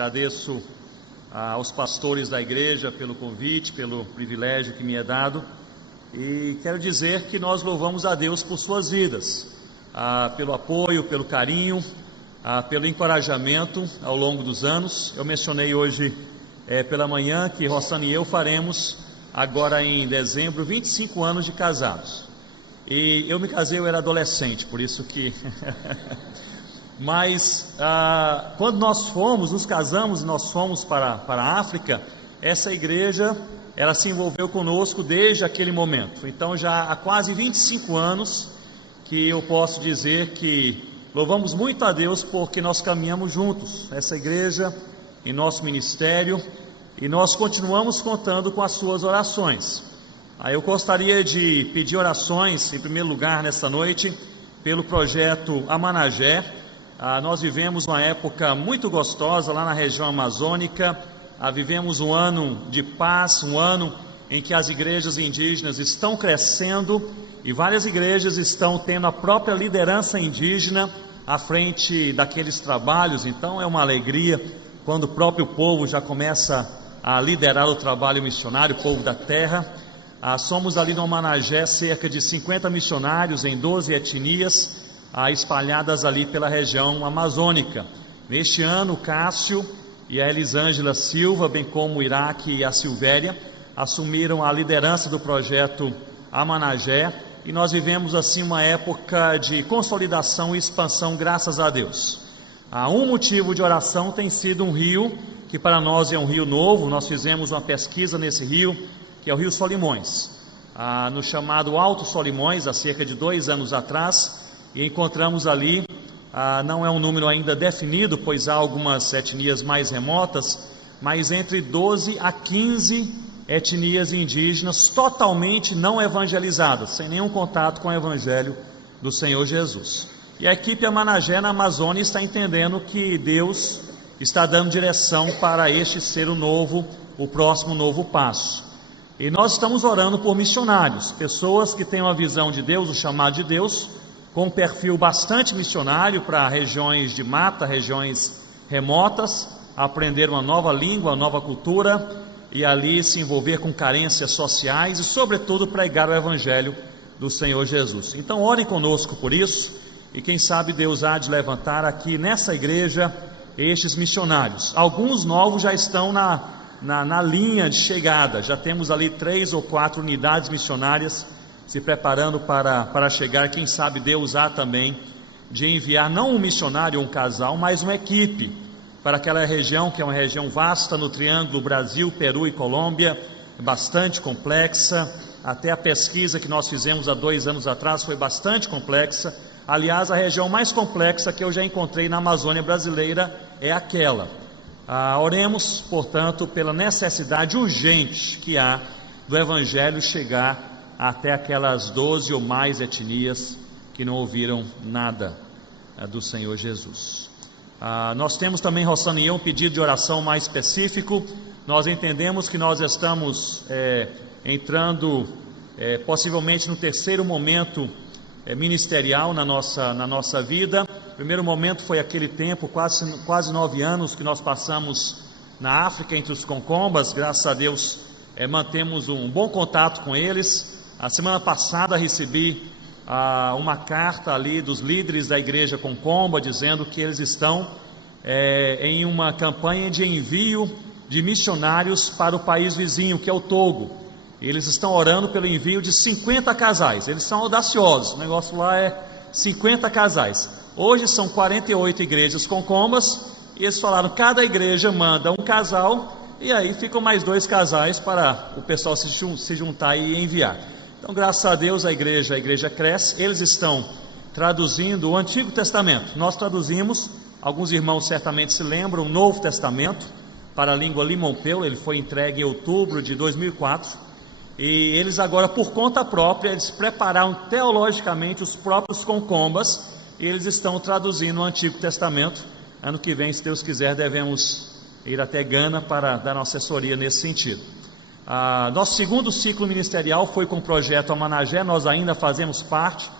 Agradeço aos pastores da igreja pelo convite, pelo privilégio que me é dado, e quero dizer que nós louvamos a Deus por suas vidas, pelo apoio, pelo carinho, pelo encorajamento ao longo dos anos. Eu mencionei hoje pela manhã que Rossana e eu faremos agora em dezembro 25 anos de casados, e eu me casei, eu era adolescente, por isso que mas quando nós nos casamos e nós fomos para a África, essa igreja, ela se envolveu conosco desde aquele momento. Então já há quase 25 anos que eu posso dizer que louvamos muito a Deus porque nós caminhamos juntos, essa igreja, em nosso ministério, e nós continuamos contando com as suas orações. Eu gostaria de pedir orações, em primeiro lugar, nesta noite, pelo projeto Amanagé. Nós vivemos uma época muito gostosa lá na região amazônica, vivemos um ano de paz, um ano em que as igrejas indígenas estão crescendo e várias igrejas estão tendo a própria liderança indígena à frente daqueles trabalhos. Então é uma alegria quando o próprio povo já começa a liderar o trabalho missionário, o povo da terra. Somos ali no Amanagé cerca de 50 missionários em 12 etnias, espalhadas ali pela região amazônica. Neste ano, o Cássio e a Elisângela Silva, bem como o Iraque e a Silvéria, assumiram a liderança do projeto Amanagé, e nós vivemos assim uma época de consolidação e expansão, graças a Deus. Um motivo de oração tem sido um rio, que para nós é um rio novo. Nós fizemos uma pesquisa nesse rio, que é o Rio Solimões, no chamado Alto Solimões, há cerca de 2 anos atrás, e encontramos ali, não é um número ainda definido, pois há algumas etnias mais remotas, mas entre 12 a 15 etnias indígenas totalmente não evangelizadas, sem nenhum contato com o evangelho do Senhor Jesus. E a equipe Amanagé na Amazônia está entendendo que Deus está dando direção para este ser o próximo novo passo. E nós estamos orando por missionários, pessoas que têm uma visão de Deus, o chamado de Deus, com um perfil bastante missionário para regiões de mata, regiões remotas, aprender uma nova língua, uma nova cultura, e ali se envolver com carências sociais e, sobretudo, pregar o Evangelho do Senhor Jesus. Então, orem conosco por isso, e quem sabe Deus há de levantar aqui nessa igreja estes missionários. Alguns novos já estão na linha de chegada, já temos ali 3 ou 4 unidades missionárias se preparando para chegar. Quem sabe Deus há também de enviar não um missionário ou um casal, mas uma equipe para aquela região, que é uma região vasta no Triângulo Brasil, Peru e Colômbia, bastante complexa. Até a pesquisa que nós fizemos há 2 anos atrás foi bastante complexa. Aliás, a região mais complexa que eu já encontrei na Amazônia brasileira é aquela. Oremos, portanto, pela necessidade urgente que há do Evangelho chegar até aquelas 12 ou mais etnias que não ouviram nada do Senhor Jesus. Nós temos também, Rossana e eu, um pedido de oração mais específico. Nós entendemos que nós estamos entrando possivelmente no terceiro momento ministerial na nossa vida. O primeiro momento foi aquele tempo, quase 9 anos, que nós passamos na África entre os Concombas. Graças a Deus mantemos um bom contato com eles. A semana passada recebi uma carta ali dos líderes da igreja Concomba, dizendo que eles estão em uma campanha de envio de missionários para o país vizinho, que é o Togo. Eles estão orando pelo envio de 50 casais, eles são audaciosos, o negócio lá é 50 casais. Hoje são 48 igrejas Concombas, e eles falaram, cada igreja manda um casal, e aí ficam mais 2 casais para o pessoal se juntar e enviar. Então, graças a Deus, a igreja cresce. Eles estão traduzindo o Antigo Testamento. Nós traduzimos, alguns irmãos certamente se lembram, o Novo Testamento para a língua Limon-Peu. Ele foi entregue em outubro de 2004. E eles agora, por conta própria, eles prepararam teologicamente os próprios Concombas, e eles estão traduzindo o Antigo Testamento. Ano que vem, se Deus quiser, devemos ir até Gana para dar uma assessoria nesse sentido. Nosso segundo ciclo ministerial foi com o projeto Amanagé. Nós ainda fazemos parte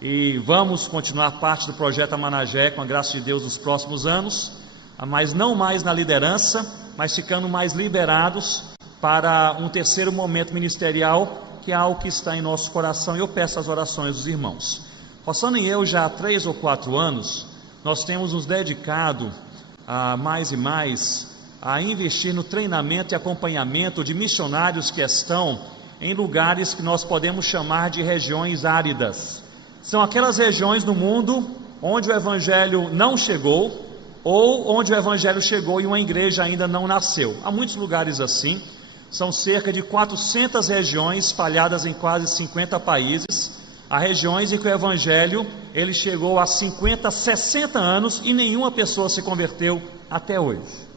e vamos continuar parte do projeto Amanagé, com a graça de Deus, nos próximos anos. mas não mais na liderança, mas ficando mais liberados para um terceiro momento ministerial, que é algo que está em nosso coração, e eu peço as orações dos irmãos. Rossana e eu, já há 3 ou 4 anos, nós temos nos dedicado a mais e mais a investir no treinamento e acompanhamento de missionários que estão em lugares que nós podemos chamar de regiões áridas. São aquelas regiões no mundo onde o Evangelho não chegou, ou onde o Evangelho chegou e uma igreja ainda não nasceu. Há muitos lugares assim, são cerca de 400 regiões espalhadas em quase 50 países. Há regiões em que o Evangelho ele chegou há 50, 60 anos e nenhuma pessoa se converteu até hoje.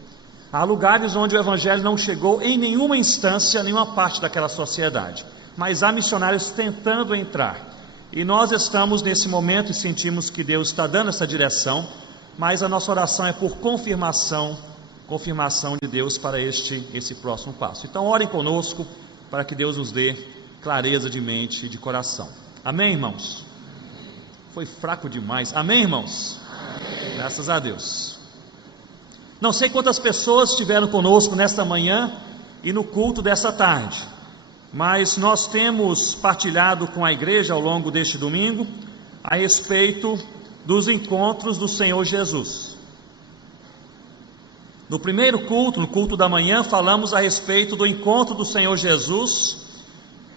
Há lugares onde o Evangelho não chegou em nenhuma instância, nenhuma parte daquela sociedade, mas há missionários tentando entrar. E nós estamos nesse momento e sentimos que Deus está dando essa direção, mas a nossa oração é por confirmação de Deus para esse próximo passo. Então orem conosco para que Deus nos dê clareza de mente e de coração. Amém, irmãos? Foi fraco demais. Amém, irmãos? Amém. Graças a Deus. Não sei quantas pessoas estiveram conosco nesta manhã e no culto dessa tarde, mas nós temos partilhado com a igreja ao longo deste domingo a respeito dos encontros do Senhor Jesus. No primeiro culto, no culto da manhã, falamos a respeito do encontro do Senhor Jesus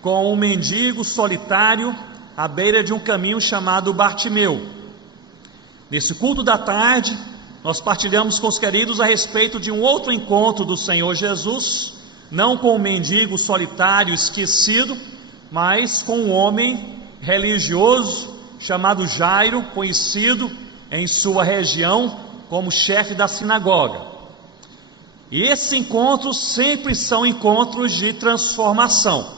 com um mendigo solitário à beira de um caminho chamado Bartimeu. Nesse culto da tarde, nós partilhamos com os queridos a respeito de um outro encontro do Senhor Jesus, não com um mendigo solitário esquecido, mas com um homem religioso chamado Jairo, conhecido em sua região como chefe da sinagoga. E esses encontros sempre são encontros de transformação.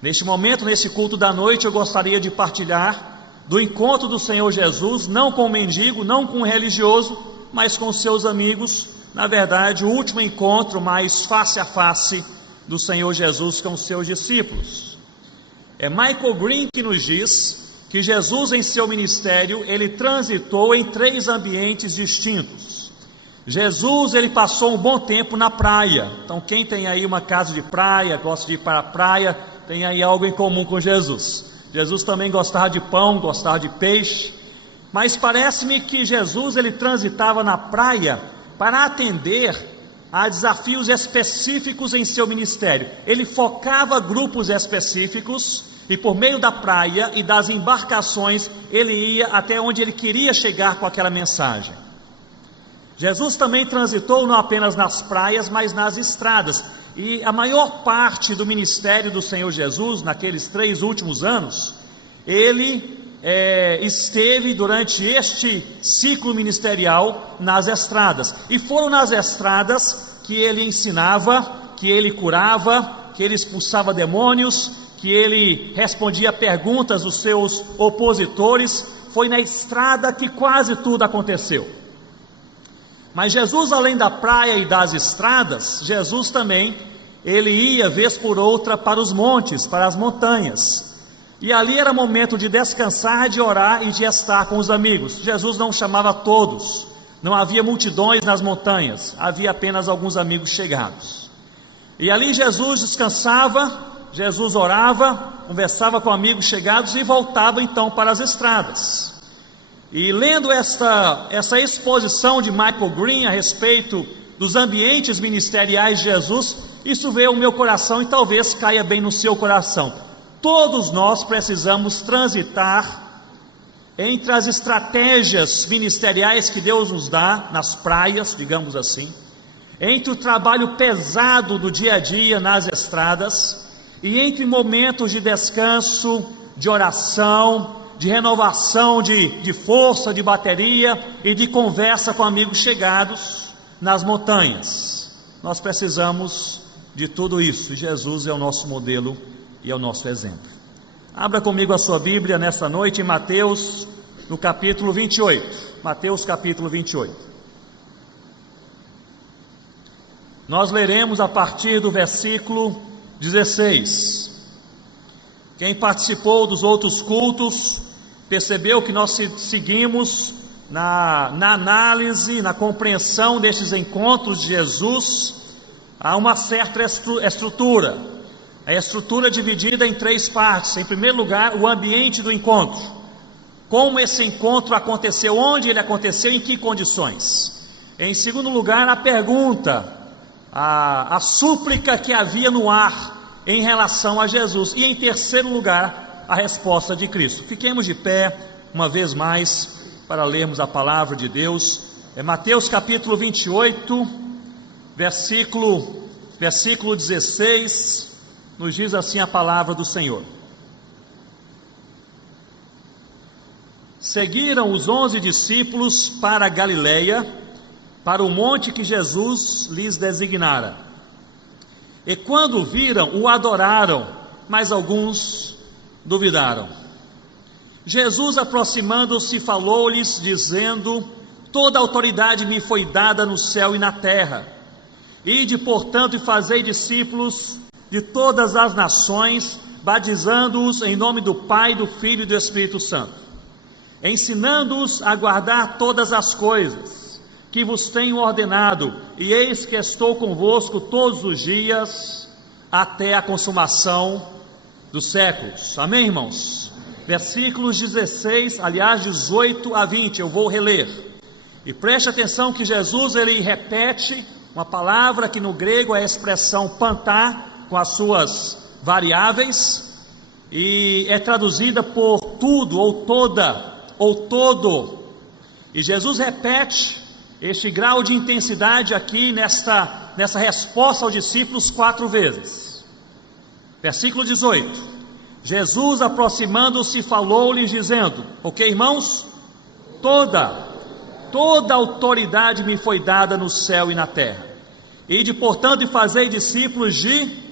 Neste momento, nesse culto da noite, eu gostaria de partilhar do encontro do Senhor Jesus, não com o mendigo, não com o religioso, mas com seus amigos. Na verdade, o último encontro mais face a face do Senhor Jesus com os seus discípulos. É Michael Green que nos diz que Jesus, em seu ministério, ele transitou em 3 ambientes distintos. Jesus, ele passou um bom tempo na praia. Então, quem tem aí uma casa de praia, gosta de ir para a praia, tem aí algo em comum com Jesus. Jesus também gostava de pão, gostava de peixe, mas parece-me que Jesus, ele transitava na praia para atender a desafios específicos em seu ministério. Ele focava grupos específicos, e por meio da praia e das embarcações, ele ia até onde ele queria chegar com aquela mensagem. Jesus também transitou não apenas nas praias, mas nas estradas. E a maior parte do ministério do Senhor Jesus, naqueles 3 últimos anos, ele esteve durante este ciclo ministerial nas estradas. E foram nas estradas que ele ensinava, que ele curava, que ele expulsava demônios, que ele respondia perguntas dos seus opositores. Foi na estrada que quase tudo aconteceu. Mas Jesus, além da praia e das estradas, Jesus também, ele ia vez por outra para os montes, para as montanhas. E ali era momento de descansar, de orar e de estar com os amigos. Jesus não chamava todos, não havia multidões nas montanhas, havia apenas alguns amigos chegados. E ali Jesus descansava, Jesus orava, conversava com amigos chegados e voltava então para as estradas. E lendo essa exposição de Michael Green a respeito dos ambientes ministeriais de Jesus, isso veio ao meu coração e talvez caia bem no seu coração. Todos nós precisamos transitar entre as estratégias ministeriais que Deus nos dá nas praias, digamos assim, entre o trabalho pesado do dia a dia nas estradas, e entre momentos de descanso, de oração, de renovação de força, de bateria e de conversa com amigos chegados nas montanhas. Nós precisamos de tudo isso, e Jesus é o nosso modelo e é o nosso exemplo. Abra comigo a sua Bíblia nesta noite em Mateus, no capítulo 28. Mateus capítulo 28. Nós leremos a partir do versículo 16. Quem participou dos outros cultos percebeu que nós seguimos na análise, na compreensão destes encontros de Jesus, há uma certa estrutura. A estrutura é dividida em 3 partes. Em primeiro lugar, o ambiente do encontro. Como esse encontro aconteceu, onde ele aconteceu, em que condições. Em segundo lugar, a pergunta, a súplica que havia no ar em relação a Jesus. E em terceiro lugar, a resposta de Cristo. Fiquemos de pé uma vez mais para lermos a palavra de Deus. É Mateus capítulo 28, versículo 16, nos diz assim a palavra do Senhor. Seguiram os 11 discípulos para a Galileia, para o monte que Jesus lhes designara. E quando o viram, o adoraram, mas alguns duvidaram. Jesus, aproximando-se, falou-lhes, dizendo: toda autoridade me foi dada no céu e na terra. Ide, portanto, e fazei discípulos de todas as nações, batizando-os em nome do Pai, do Filho e do Espírito Santo, ensinando-os a guardar todas as coisas que vos tenho ordenado, e eis que estou convosco todos os dias, até a consumação dos séculos. Amém, irmãos? Versículos 18 a 20, eu vou reler. E preste atenção que Jesus, ele repete uma palavra que no grego é a expressão pantá, com as suas variáveis, e é traduzida por tudo, ou toda, ou todo. E Jesus repete este grau de intensidade aqui nessa resposta aos discípulos 4 vezes. Versículo 18. Jesus, aproximando-se, falou-lhes, dizendo: ok, irmãos? Toda autoridade me foi dada no céu e na terra. Ide, portanto, e fazei discípulos de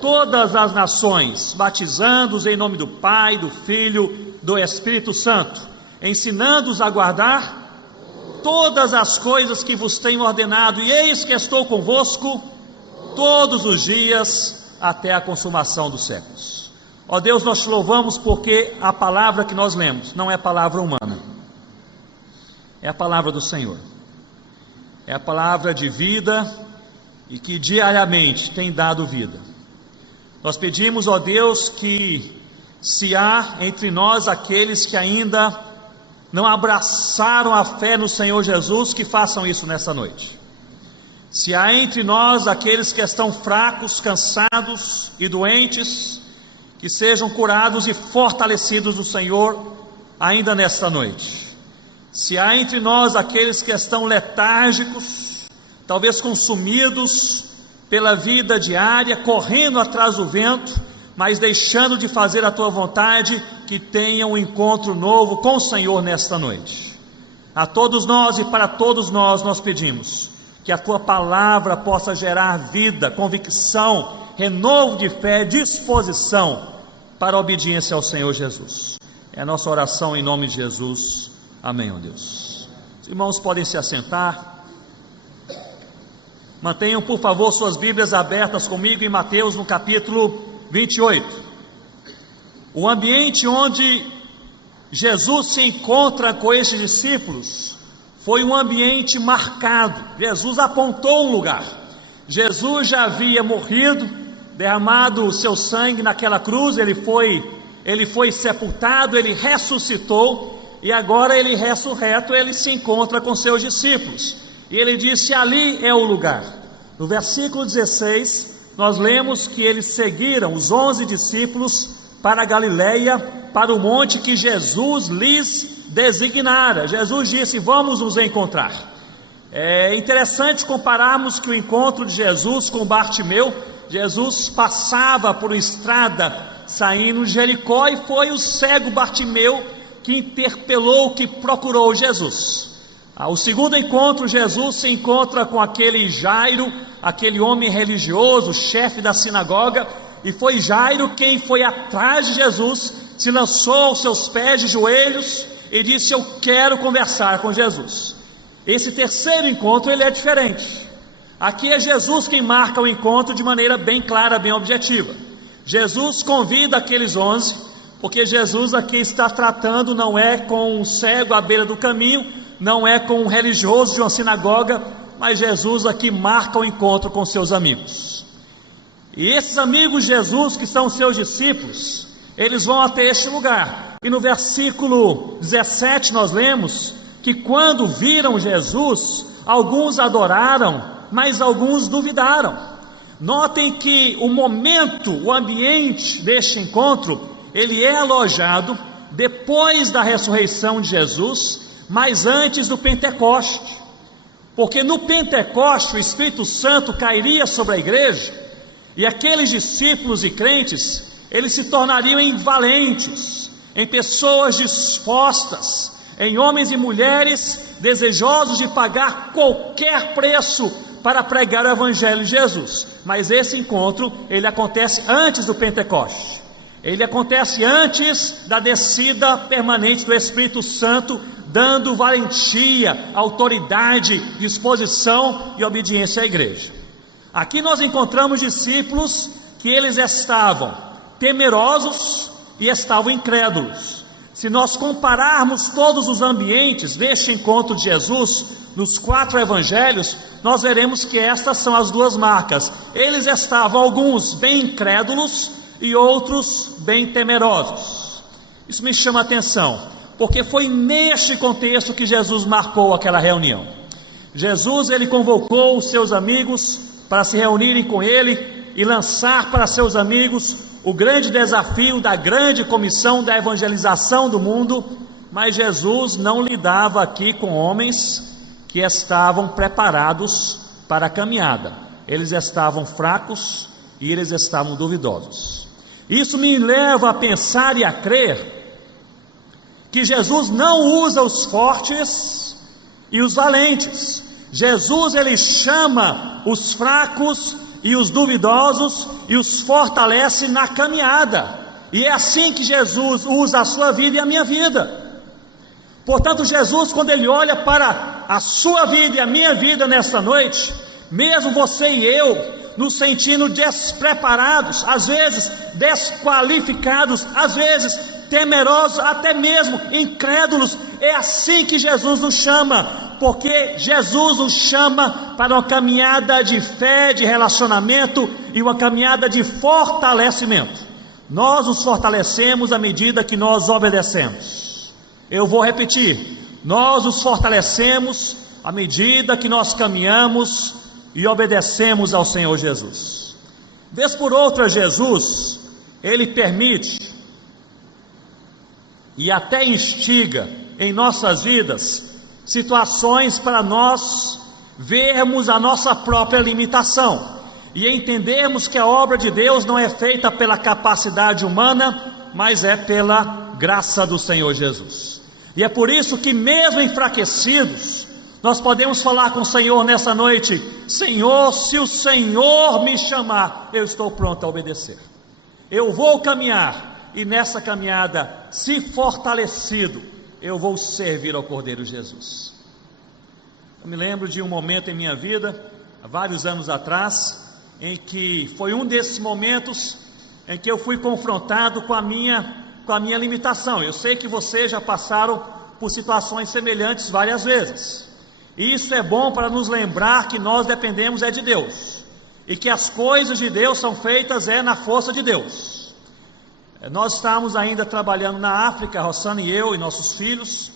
todas as nações, batizando-os em nome do Pai, do Filho, do Espírito Santo, ensinando-os a guardar todas as coisas que vos tenho ordenado, e eis que estou convosco todos os dias, até a consumação dos séculos. Ó Deus, nós te louvamos porque a palavra que nós lemos não é palavra humana, é a palavra do Senhor, é a palavra de vida e que diariamente tem dado vida. Nós pedimos, ó Deus, que se há entre nós aqueles que ainda não abraçaram a fé no Senhor Jesus, que façam isso nessa noite. Se há entre nós aqueles que estão fracos, cansados e doentes, que sejam curados e fortalecidos do Senhor ainda nesta noite. Se há entre nós aqueles que estão letárgicos, talvez consumidos pela vida diária, correndo atrás do vento, mas deixando de fazer a tua vontade, que tenham um encontro novo com o Senhor nesta noite. A todos nós e para todos nós pedimos que a tua palavra possa gerar vida, convicção, renovo de fé, disposição para a obediência ao Senhor Jesus. É a nossa oração em nome de Jesus. Amém, ó Deus. Os irmãos podem se assentar. Mantenham, por favor, suas Bíblias abertas comigo em Mateus, no capítulo 28. O ambiente onde Jesus se encontra com estes discípulos foi um ambiente marcado. Jesus apontou um lugar. Jesus já havia morrido, derramado o seu sangue naquela cruz, ele foi sepultado, ele ressuscitou, e agora ele ressurreto, ele se encontra com seus discípulos, e ele disse: ali é o lugar. No versículo 16, nós lemos que eles seguiram, os 11 discípulos, para a Galileia, para o monte que Jesus lhes designara. Jesus disse: vamos nos encontrar. É interessante compararmos que o encontro de Jesus com Bartimeu, Jesus passava por uma estrada saindo de Jericó, e foi o cego Bartimeu que interpelou, que procurou Jesus. O segundo encontro, Jesus se encontra com aquele Jairo, aquele homem religioso, chefe da sinagoga, e foi Jairo quem foi atrás de Jesus, se lançou aos seus pés de joelhos e disse: eu quero conversar com Jesus. Esse terceiro encontro, ele é diferente. Aqui é Jesus quem marca o encontro de maneira bem clara, bem objetiva. Jesus convida aqueles 11 porque Jesus aqui está tratando, não é com um cego à beira do caminho, não é com um religioso de uma sinagoga, mas Jesus aqui marca o encontro com seus amigos. E esses amigos de Jesus, que são seus discípulos, eles vão até este lugar. E no versículo 17 nós lemos que quando viram Jesus, alguns adoraram, mas alguns duvidaram. Notem que o momento, o ambiente deste encontro, ele é alojado depois da ressurreição de Jesus, mas antes do Pentecoste. Porque no Pentecoste o Espírito Santo cairia sobre a igreja, e aqueles discípulos e crentes, eles se tornariam em valentes, em pessoas dispostas, em homens e mulheres desejosos de pagar qualquer preço para pregar o Evangelho de Jesus. Mas esse encontro, ele acontece antes do Pentecoste. Ele acontece antes da descida permanente do Espírito Santo, dando valentia, autoridade, disposição e obediência à igreja. Aqui nós encontramos discípulos que eles estavam temerosos e estavam incrédulos. Se nós compararmos todos os ambientes deste encontro de Jesus, nos 4 evangelhos, nós veremos que estas são as duas marcas. Eles estavam, alguns bem incrédulos e outros bem temerosos. Isso me chama a atenção, porque foi neste contexto que Jesus marcou aquela reunião. Jesus, ele convocou os seus amigos para se reunirem com ele e lançar para seus amigos o grande desafio da grande comissão da evangelização do mundo. Mas Jesus não lidava aqui com homens que estavam preparados para a caminhada. Eles estavam fracos e eles estavam duvidosos. Isso me leva a pensar e a crer que Jesus não usa os fortes e os valentes. Jesus, ele chama os fracos e os duvidosos e os fortalece na caminhada. E é assim que Jesus usa a sua vida e a minha vida. Portanto, Jesus, quando ele olha para a sua vida e a minha vida nesta noite, mesmo você e eu nos sentindo despreparados, às vezes desqualificados, às vezes temerosos, até mesmo incrédulos, é assim que Jesus nos chama, porque Jesus nos chama para uma caminhada de fé, de relacionamento e uma caminhada de fortalecimento. Nós nos fortalecemos à medida que nós obedecemos. Eu vou repetir, nós nos fortalecemos à medida que nós caminhamos e obedecemos ao Senhor Jesus. Vez por outra, Jesus, ele permite e até instiga em nossas vidas situações para nós vermos a nossa própria limitação e entendermos que a obra de Deus não é feita pela capacidade humana, mas é pela graça do Senhor Jesus. E é por isso que, mesmo enfraquecidos, nós podemos falar com o Senhor nessa noite: Senhor, se o Senhor me chamar, eu estou pronto a obedecer. Eu vou caminhar, e nessa caminhada, se fortalecido, eu vou servir ao Cordeiro Jesus. Eu me lembro de um momento em minha vida, há vários anos atrás, em que foi um desses momentos em que eu fui confrontado com a minha limitação. Eu sei que vocês já passaram por situações semelhantes várias vezes. E isso é bom para nos lembrar que nós dependemos de Deus, e que as coisas de Deus são feitas na força de Deus. Nós estávamos ainda trabalhando na África, Rossana e eu e nossos filhos,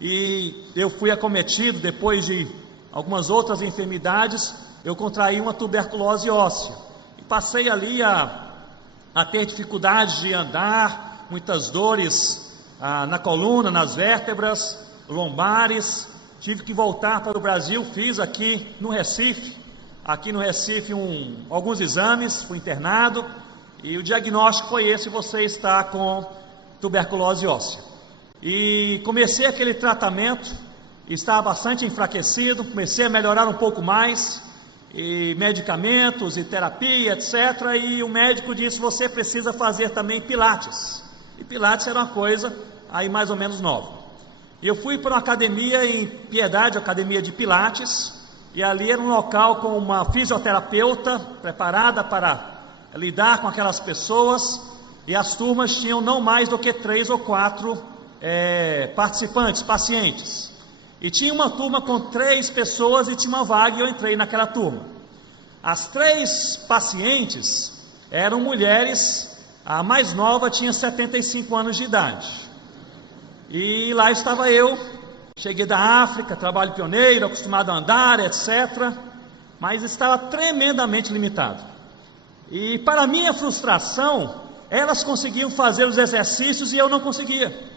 e eu fui acometido, depois de algumas outras enfermidades, eu contraí uma tuberculose óssea, e passei ali a ter dificuldade de andar, muitas dores na coluna, nas vértebras, lombares. Tive que voltar para o Brasil, fiz aqui no Recife alguns exames, fui internado, e o diagnóstico foi esse: você está com tuberculose óssea. E comecei aquele tratamento, estava bastante enfraquecido, comecei a melhorar um pouco mais, e medicamentos e terapia, etc. E o médico disse: você precisa fazer também pilates. E pilates era uma coisa aí mais ou menos nova. Eu fui para uma academia em Piedade, academia de pilates, e ali era um local com uma fisioterapeuta preparada para lidar com aquelas pessoas, e as turmas tinham não mais do que 3 ou 4 participantes, pacientes. E tinha uma turma com 3 pessoas e tinha uma vaga e eu entrei naquela turma. As 3 pacientes eram mulheres, a mais nova tinha 75 anos de idade. E lá estava eu, cheguei da África, trabalho pioneiro, acostumado a andar, etc. Mas estava tremendamente limitado. E para minha frustração, elas conseguiam fazer os exercícios e eu não conseguia.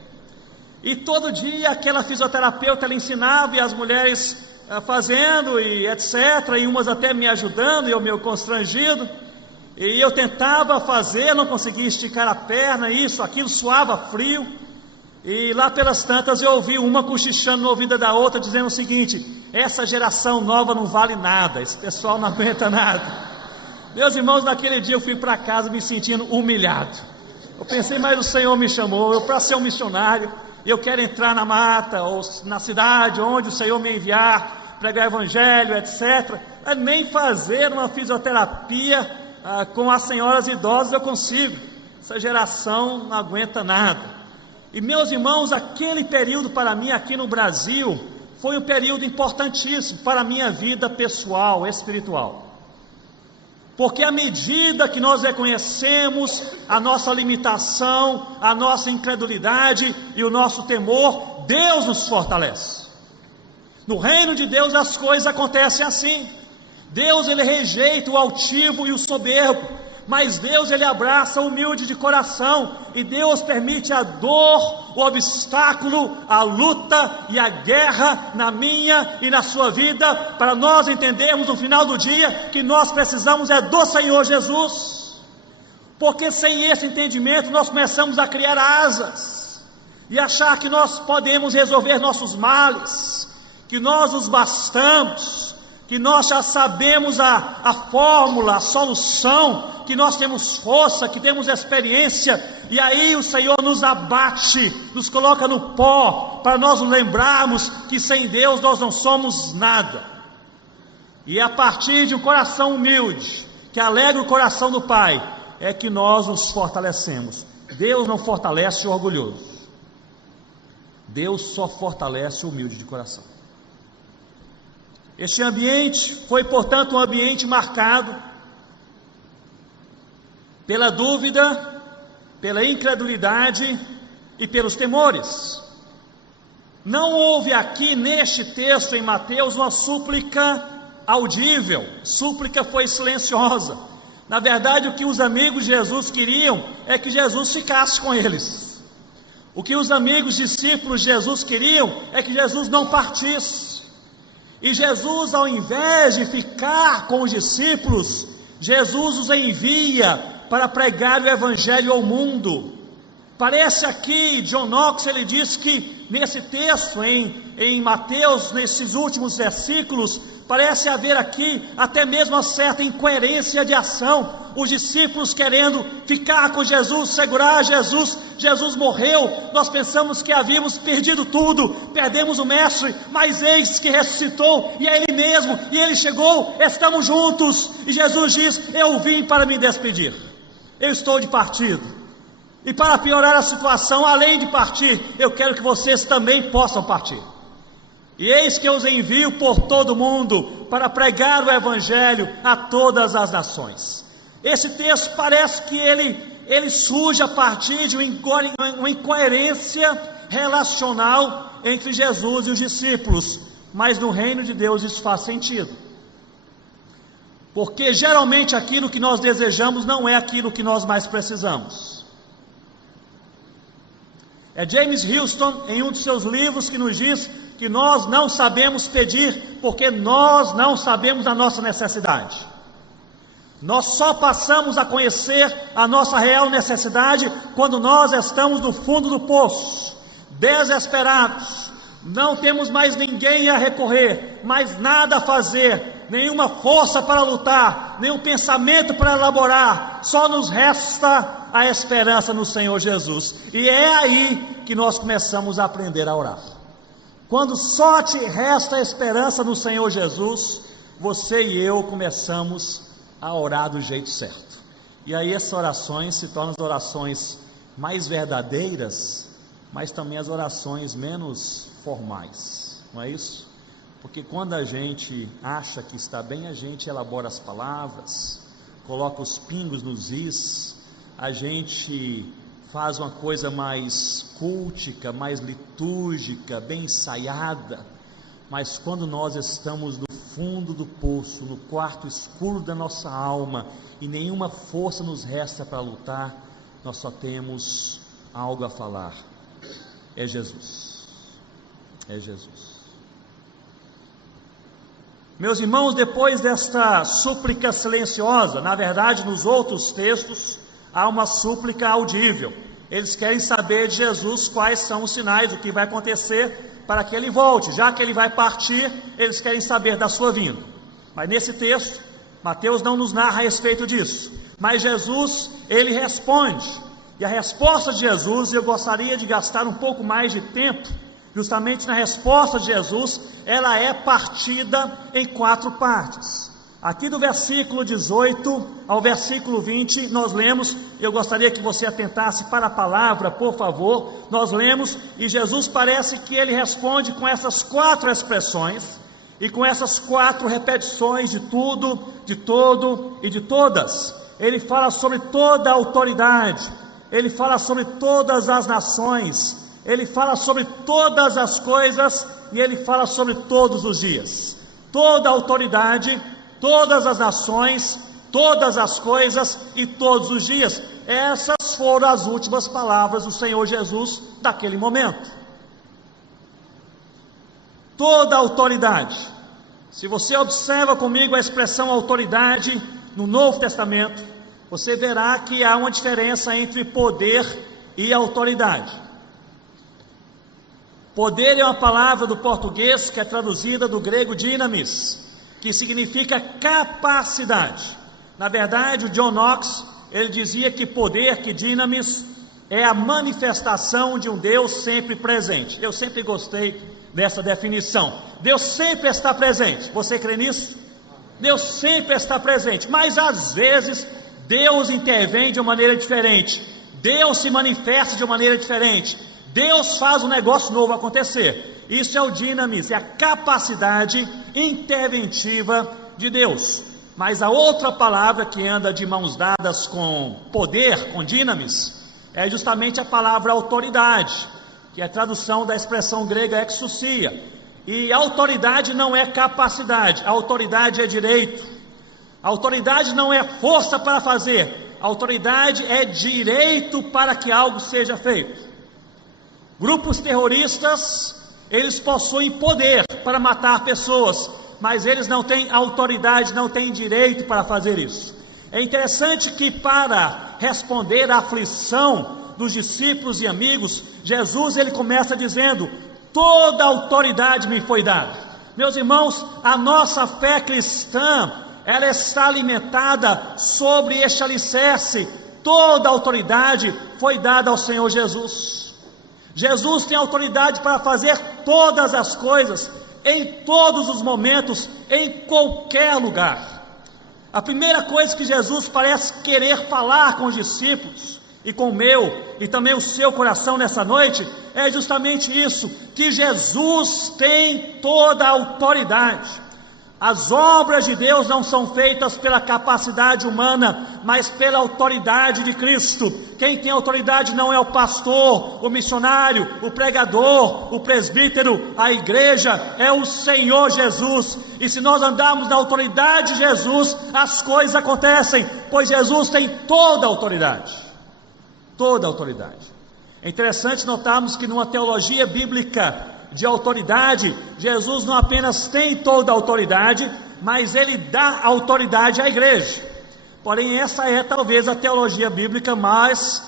E todo dia aquela fisioterapeuta ela ensinava e as mulheres fazendo e etc. E umas até me ajudando e eu meio constrangido. E eu tentava fazer, não conseguia esticar a perna, isso, aquilo, suava frio. E lá pelas tantas eu ouvi uma cochichando no ouvido da outra, dizendo o seguinte: essa geração nova não vale nada, esse pessoal não aguenta nada. Meus irmãos, naquele dia eu fui para casa me sentindo humilhado. Eu pensei, mas o Senhor me chamou, eu para ser um missionário, eu quero entrar na mata, ou na cidade, onde o Senhor me enviar, pregar o evangelho, etc. Nem fazer uma fisioterapia com as senhoras idosas eu consigo. Essa geração não aguenta nada. E meus irmãos, aquele período para mim aqui no Brasil foi um período importantíssimo para a minha vida pessoal, espiritual. Porque à medida que nós reconhecemos a nossa limitação, a nossa incredulidade e o nosso temor, Deus nos fortalece. No reino de Deus as coisas acontecem assim. Deus ele rejeita o altivo e o soberbo, mas Deus ele abraça o humilde de coração, e Deus permite a dor, o obstáculo, a luta e a guerra na minha e na sua vida, para nós entendermos no final do dia que nós precisamos do Senhor Jesus. Porque sem esse entendimento nós começamos a criar asas e achar que nós podemos resolver nossos males, que nós nos bastamos, que nós já sabemos a fórmula, a solução, que nós temos força, que temos experiência, e aí o Senhor nos abate, nos coloca no pó, para nós lembrarmos que sem Deus nós não somos nada. E a partir de um coração humilde, que alegra o coração do Pai, é que nós nos fortalecemos. Deus não fortalece o orgulhoso, Deus só fortalece o humilde de coração. Este ambiente foi, portanto, um ambiente marcado pela dúvida, pela incredulidade e pelos temores. Não houve aqui neste texto em Mateus uma súplica audível, súplica foi silenciosa. Na verdade, o que os amigos de Jesus queriam é que Jesus ficasse com eles. O que os amigos discípulos de Jesus queriam é que Jesus não partisse. E Jesus, ao invés de ficar com os discípulos, Jesus os envia para pregar o evangelho ao mundo. Parece aqui, John Knox, ele diz que nesse texto, em Mateus, nesses últimos versículos, parece haver aqui até mesmo uma certa incoerência de ação. Os discípulos querendo ficar com Jesus, segurar Jesus. Jesus morreu, nós pensamos que havíamos perdido tudo, perdemos o mestre, mas eis que ressuscitou, e é ele mesmo, e ele chegou, estamos juntos. E Jesus diz: eu vim para me despedir, eu estou de partido. E para piorar a situação, além de partir, eu quero que vocês também possam partir. E eis que eu os envio por todo o mundo para pregar o evangelho a todas as nações. Esse texto parece que ele surge a partir de uma incoerência relacional entre Jesus e os discípulos, mas no reino de Deus isso faz sentido. Porque geralmente aquilo que nós desejamos não é aquilo que nós mais precisamos. É James Houston, em um de seus livros, que nos diz que nós não sabemos pedir, porque nós não sabemos a nossa necessidade. Nós só passamos a conhecer a nossa real necessidade quando nós estamos no fundo do poço, desesperados, não temos mais ninguém a recorrer, mais nada a fazer, nenhuma força para lutar, nenhum pensamento para elaborar, só nos resta a esperança no Senhor Jesus. E é aí que nós começamos a aprender a orar. Quando só te resta a esperança no Senhor Jesus, você e eu começamos a orar do jeito certo. E aí essas orações se tornam as orações mais verdadeiras, mas também as orações menos formais, não é isso? Porque quando a gente acha que está bem, a gente elabora as palavras, coloca os pingos nos is, a gente faz uma coisa mais cultica, mais litúrgica, bem ensaiada. Mas quando nós estamos no fundo do poço, no quarto escuro da nossa alma, e nenhuma força nos resta para lutar, nós só temos algo a falar: é Jesus, é Jesus. Meus irmãos, depois desta súplica silenciosa, na verdade nos outros textos há uma súplica audível. Eles querem saber de Jesus quais são os sinais, o que vai acontecer para que ele volte. Já que ele vai partir, eles querem saber da sua vinda. Mas nesse texto, Mateus não nos narra a respeito disso. Mas Jesus, ele responde. E a resposta de Jesus, eu gostaria de gastar um pouco mais de tempo, justamente na resposta de Jesus, ela é partida em 4 partes. Aqui do versículo 18 ao versículo 20, nós lemos, eu gostaria que você atentasse para a palavra, por favor. Nós lemos, e Jesus parece que ele responde com essas 4 expressões, e com essas 4 repetições de tudo, de todo e de todas. Ele fala sobre toda a autoridade, ele fala sobre todas as nações, ele fala sobre todas as coisas, e ele fala sobre todos os dias. Toda a autoridade, todas as nações, todas as coisas e todos os dias. Essas foram as últimas palavras do Senhor Jesus naquele momento. Toda a autoridade. Se você observa comigo a expressão autoridade no Novo Testamento, você verá que há uma diferença entre poder e autoridade. Poder é uma palavra do português que é traduzida do grego dynamis, que significa capacidade. Na verdade, o John Knox, ele dizia que poder, que dynamis, é a manifestação de um Deus sempre presente. Eu sempre gostei dessa definição. Deus sempre está presente. Você crê nisso? Deus sempre está presente, mas às vezes Deus intervém de uma maneira diferente. Deus se manifesta de uma maneira diferente. Deus faz um negócio novo acontecer. Isso é o dynamis, é a capacidade interventiva de Deus. Mas a outra palavra que anda de mãos dadas com poder, com dynamis, é justamente a palavra autoridade, que é a tradução da expressão grega exousia. E autoridade não é capacidade, a autoridade é direito. A autoridade não é força para fazer, a autoridade é direito para que algo seja feito. Grupos terroristas, eles possuem poder para matar pessoas, mas eles não têm autoridade, não têm direito para fazer isso. É interessante que, para responder à aflição dos discípulos e amigos, Jesus ele começa dizendo: toda autoridade me foi dada. Meus irmãos, a nossa fé cristã, ela está alimentada sobre este alicerce. Toda autoridade foi dada ao Senhor Jesus. Jesus tem autoridade para fazer todas as coisas, em todos os momentos, em qualquer lugar. A primeira coisa que Jesus parece querer falar com os discípulos, e com o meu, e também o seu coração nessa noite, é justamente isso, que Jesus tem toda a autoridade. As obras de Deus não são feitas pela capacidade humana, mas pela autoridade de Cristo. Quem tem autoridade não é o pastor, o missionário, o pregador, o presbítero, a igreja, é o Senhor Jesus. E se nós andarmos na autoridade de Jesus, as coisas acontecem, pois Jesus tem toda a autoridade. Toda a autoridade. É interessante notarmos que numa teologia bíblica de autoridade, Jesus não apenas tem toda a autoridade, mas ele dá autoridade à igreja. Porém, essa é talvez a teologia bíblica mais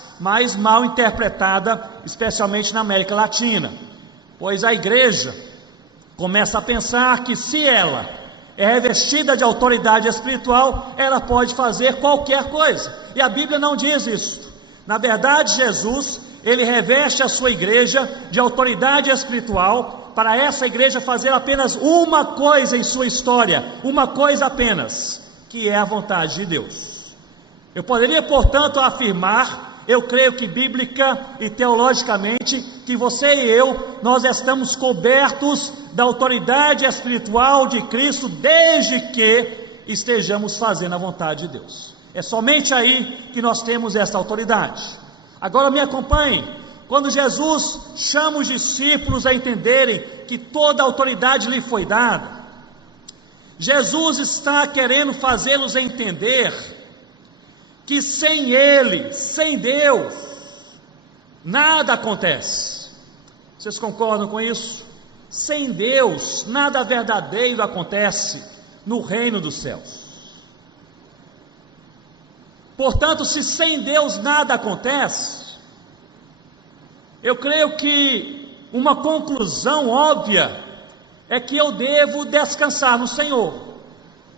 mal interpretada, especialmente na América Latina, pois a igreja começa a pensar que se ela é revestida de autoridade espiritual, ela pode fazer qualquer coisa, e a Bíblia não diz isso. Na verdade, Jesus, ele reveste a sua igreja de autoridade espiritual, para essa igreja fazer apenas uma coisa em sua história, uma coisa apenas, que é a vontade de Deus. Eu poderia, portanto, afirmar, eu creio que bíblica e teologicamente, que você e eu, nós estamos cobertos da autoridade espiritual de Cristo, desde que estejamos fazendo a vontade de Deus. É somente aí que nós temos essa autoridade. Agora me acompanhe. Quando Jesus chama os discípulos a entenderem que toda a autoridade lhe foi dada, Jesus está querendo fazê-los entender que sem Ele, sem Deus, nada acontece. Vocês concordam com isso? Sem Deus, nada verdadeiro acontece no reino dos céus. Portanto, se sem Deus nada acontece, eu creio que uma conclusão óbvia é que eu devo descansar no Senhor.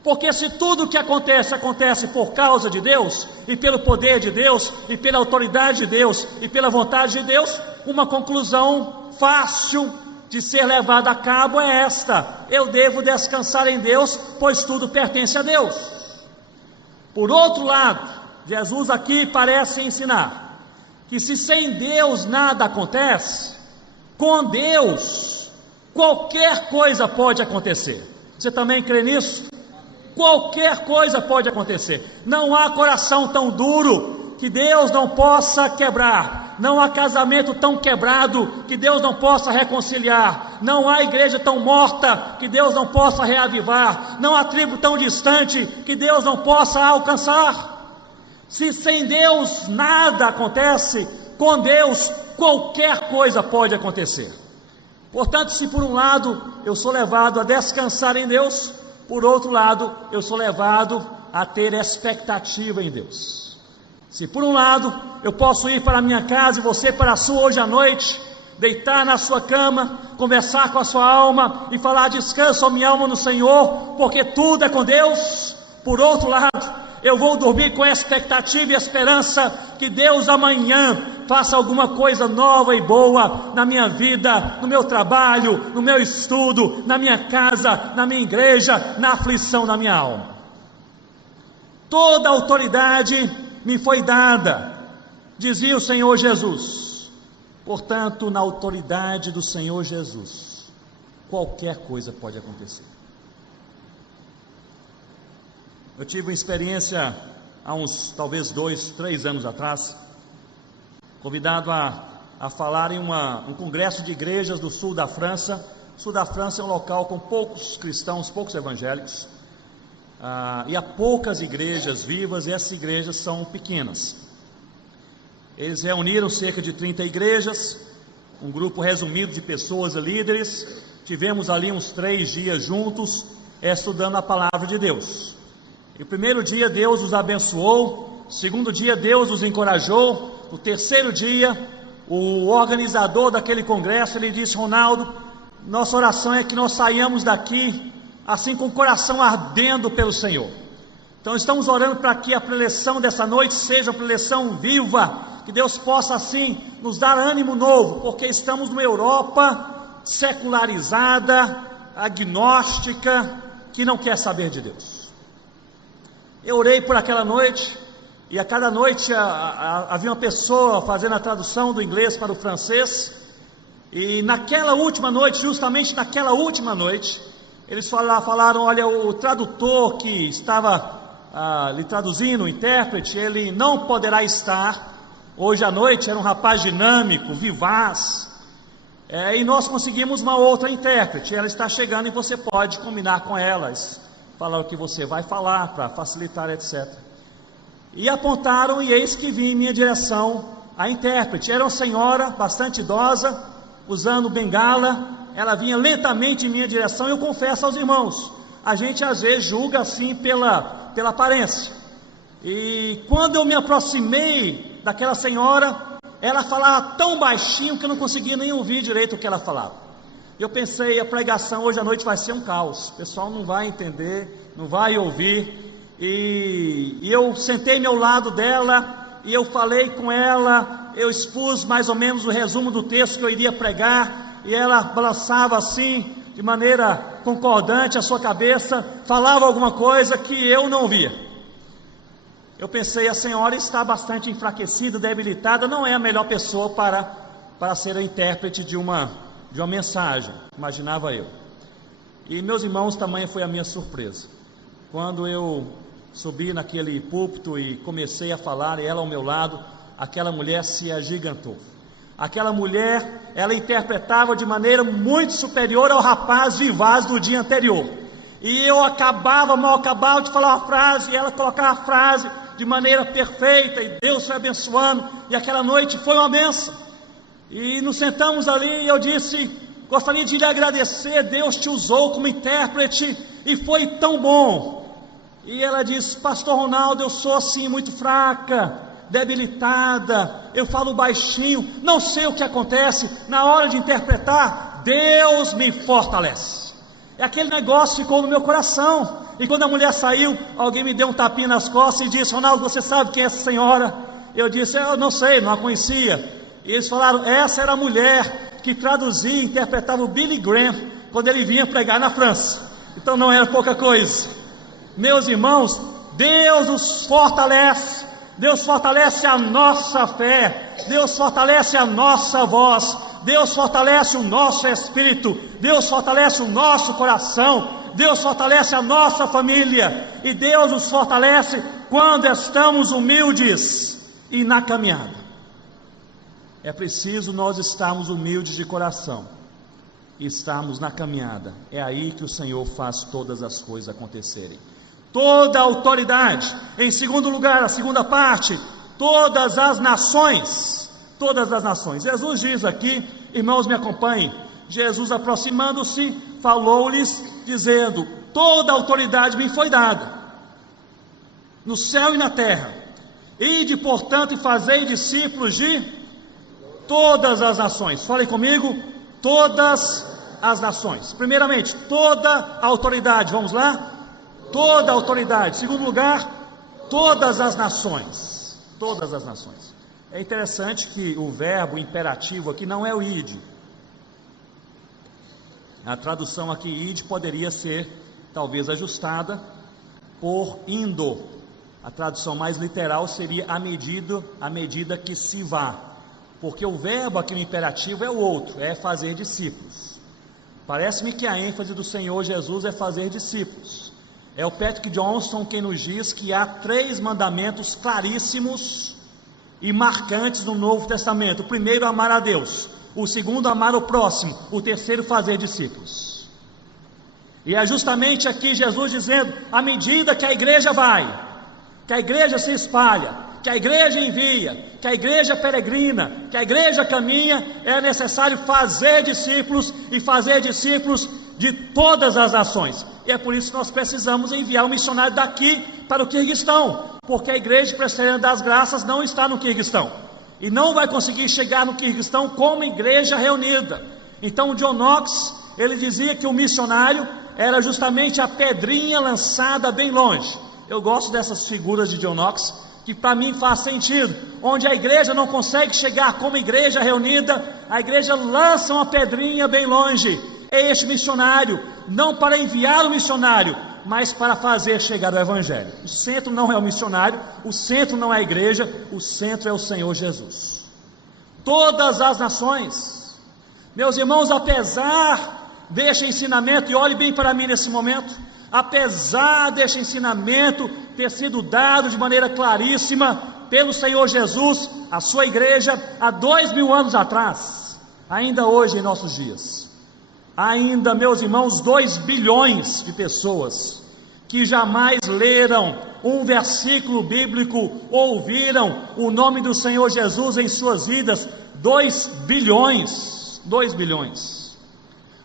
Porque se tudo que acontece, acontece por causa de Deus, e pelo poder de Deus, e pela autoridade de Deus, e pela vontade de Deus, uma conclusão fácil de ser levada a cabo é esta: eu devo descansar em Deus, pois tudo pertence a Deus. Por outro lado, Jesus aqui parece ensinar que se sem Deus nada acontece, com Deus qualquer coisa pode acontecer. Você também crê nisso? Qualquer coisa pode acontecer. Não há coração tão duro que Deus não possa quebrar. Não há casamento tão quebrado que Deus não possa reconciliar. Não há igreja tão morta que Deus não possa reavivar. Não há tribo tão distante que Deus não possa alcançar. Se sem Deus nada acontece, com Deus qualquer coisa pode acontecer. Portanto, se por um lado eu sou levado a descansar em Deus, por outro lado eu sou levado a ter expectativa em Deus. Se por um lado eu posso ir para a minha casa e você para a sua hoje à noite, deitar na sua cama, conversar com a sua alma e falar: descansa, minha alma, no Senhor, porque tudo é com Deus. Por outro lado, eu vou dormir com a expectativa e a esperança que Deus amanhã faça alguma coisa nova e boa na minha vida, no meu trabalho, no meu estudo, na minha casa, na minha igreja, na aflição da minha alma. Toda autoridade me foi dada, dizia o Senhor Jesus. Portanto, na autoridade do Senhor Jesus, qualquer coisa pode acontecer. Eu tive uma experiência há uns, talvez 2, 3 anos atrás, convidado a falar em um congresso de igrejas do sul da França. O sul da França é um local com poucos cristãos, poucos evangélicos, e há poucas igrejas vivas, e essas igrejas são pequenas. Eles reuniram cerca de 30 igrejas, um grupo resumido de pessoas e líderes. Tivemos ali uns 3 dias juntos, estudando a palavra de Deus. E o primeiro dia Deus os abençoou, o segundo dia Deus os encorajou, no terceiro dia o organizador daquele congresso, ele disse: Ronaldo, nossa oração é que nós saiamos daqui assim com o coração ardendo pelo Senhor. Então estamos orando para que a preleção dessa noite seja uma preleção viva, que Deus possa assim nos dar ânimo novo, porque estamos numa Europa secularizada, agnóstica, que não quer saber de Deus. Eu orei por aquela noite, e a cada noite havia uma pessoa fazendo a tradução do inglês para o francês, e naquela última noite, justamente naquela última noite, eles falaram: olha, o tradutor que estava lhe traduzindo, o intérprete, ele não poderá estar hoje à noite. Era um rapaz dinâmico, vivaz, e nós conseguimos uma outra intérprete. Ela está chegando e você pode combinar com elas, falar o que você vai falar para facilitar, etc. E apontaram, e eis que vinha em minha direção a intérprete. Era uma senhora bastante idosa, usando bengala. Ela vinha lentamente em minha direção. Eu confesso aos irmãos, a gente às vezes julga assim pela aparência. E quando eu me aproximei daquela senhora, ela falava tão baixinho que eu não conseguia nem ouvir direito o que ela falava. Eu pensei: a pregação hoje à noite vai ser um caos, o pessoal não vai entender, não vai ouvir. E eu sentei-me ao lado dela, e eu falei com ela, eu expus mais ou menos o resumo do texto que eu iria pregar, e ela balançava assim, de maneira concordante a sua cabeça, falava alguma coisa que eu não via. Eu pensei, a senhora está bastante enfraquecida, debilitada, não é a melhor pessoa para ser a intérprete de uma mensagem, imaginava eu. E meus irmãos, tamanha foi a minha surpresa, quando eu subi naquele púlpito e comecei a falar, e ela ao meu lado, aquela mulher se agigantou. Aquela mulher, ela interpretava de maneira muito superior ao rapaz vivaz do dia anterior. E eu mal acabava de falar uma frase, e ela colocava a frase de maneira perfeita, e Deus foi abençoando, e aquela noite foi uma bênção. E nos sentamos ali, e eu disse, gostaria de lhe agradecer, Deus te usou como intérprete, e foi tão bom. E ela disse, pastor Ronaldo, eu sou assim muito fraca, debilitada, eu falo baixinho, não sei o que acontece, na hora de interpretar, Deus me fortalece. E aquele negócio ficou no meu coração, e quando a mulher saiu, alguém me deu um tapinha nas costas e disse, Ronaldo, você sabe quem é essa senhora? Eu disse, eu não sei, não a conhecia. E eles falaram, essa era a mulher que traduzia e interpretava o Billy Graham, quando ele vinha pregar na França. Então não era pouca coisa. Meus irmãos, Deus nos fortalece, Deus fortalece a nossa fé, Deus fortalece a nossa voz, Deus fortalece o nosso espírito, Deus fortalece o nosso coração, Deus fortalece a nossa família, e Deus nos fortalece quando estamos humildes e na caminhada. É preciso nós estarmos humildes de coração e estarmos na caminhada. É aí que o Senhor faz todas as coisas acontecerem. Toda a autoridade, em segundo lugar, a segunda parte, todas as nações, Jesus diz aqui, irmãos me acompanhem, Jesus aproximando-se, falou-lhes, dizendo, toda a autoridade me foi dada, no céu e na terra, ide portanto e fazei discípulos de todas as nações, falem comigo, todas as nações, primeiramente, toda a autoridade, vamos lá? Toda a autoridade. Segundo lugar, todas as nações. Todas as nações. É interessante que o verbo imperativo aqui não é o ide. A tradução aqui, ide, poderia ser talvez ajustada por indo. A tradução mais literal seria à medida que se vá. Porque o verbo aqui no imperativo é o outro, é fazer discípulos. Parece-me que a ênfase do Senhor Jesus é fazer discípulos. É o Patrick Johnson quem nos diz que há 3 mandamentos claríssimos e marcantes no Novo Testamento. O primeiro, amar a Deus. O segundo, amar o próximo. O terceiro, fazer discípulos. E é justamente aqui Jesus dizendo, à medida que a igreja vai, que a igreja se espalha, que a igreja envia, que a igreja peregrina, que a igreja caminha, é necessário fazer discípulos e fazer discípulos de todas as nações. E é por isso que nós precisamos enviar um missionário daqui para o Quirguistão, porque a igreja presbiteriana das graças não está no Quirguistão, e não vai conseguir chegar no Quirguistão como igreja reunida. Então o John Knox, ele dizia que o missionário era justamente a pedrinha lançada bem longe. Eu gosto dessas figuras de John Knox, que para mim faz sentido, onde a igreja não consegue chegar como igreja reunida, a igreja lança uma pedrinha bem longe. É este missionário, não para enviar o missionário, mas para fazer chegar o evangelho. O centro não é o missionário, o centro não é a igreja, o centro é o Senhor Jesus. Todas as nações, meus irmãos, apesar deste ensinamento, e olhe bem para mim nesse momento, apesar deste ensinamento ter sido dado de maneira claríssima pelo Senhor Jesus, a sua igreja, há 2000 anos atrás, ainda hoje em nossos dias, ainda, meus irmãos, 2 bilhões de pessoas que jamais leram um versículo bíblico, ouviram o nome do Senhor Jesus em suas vidas, 2 bilhões,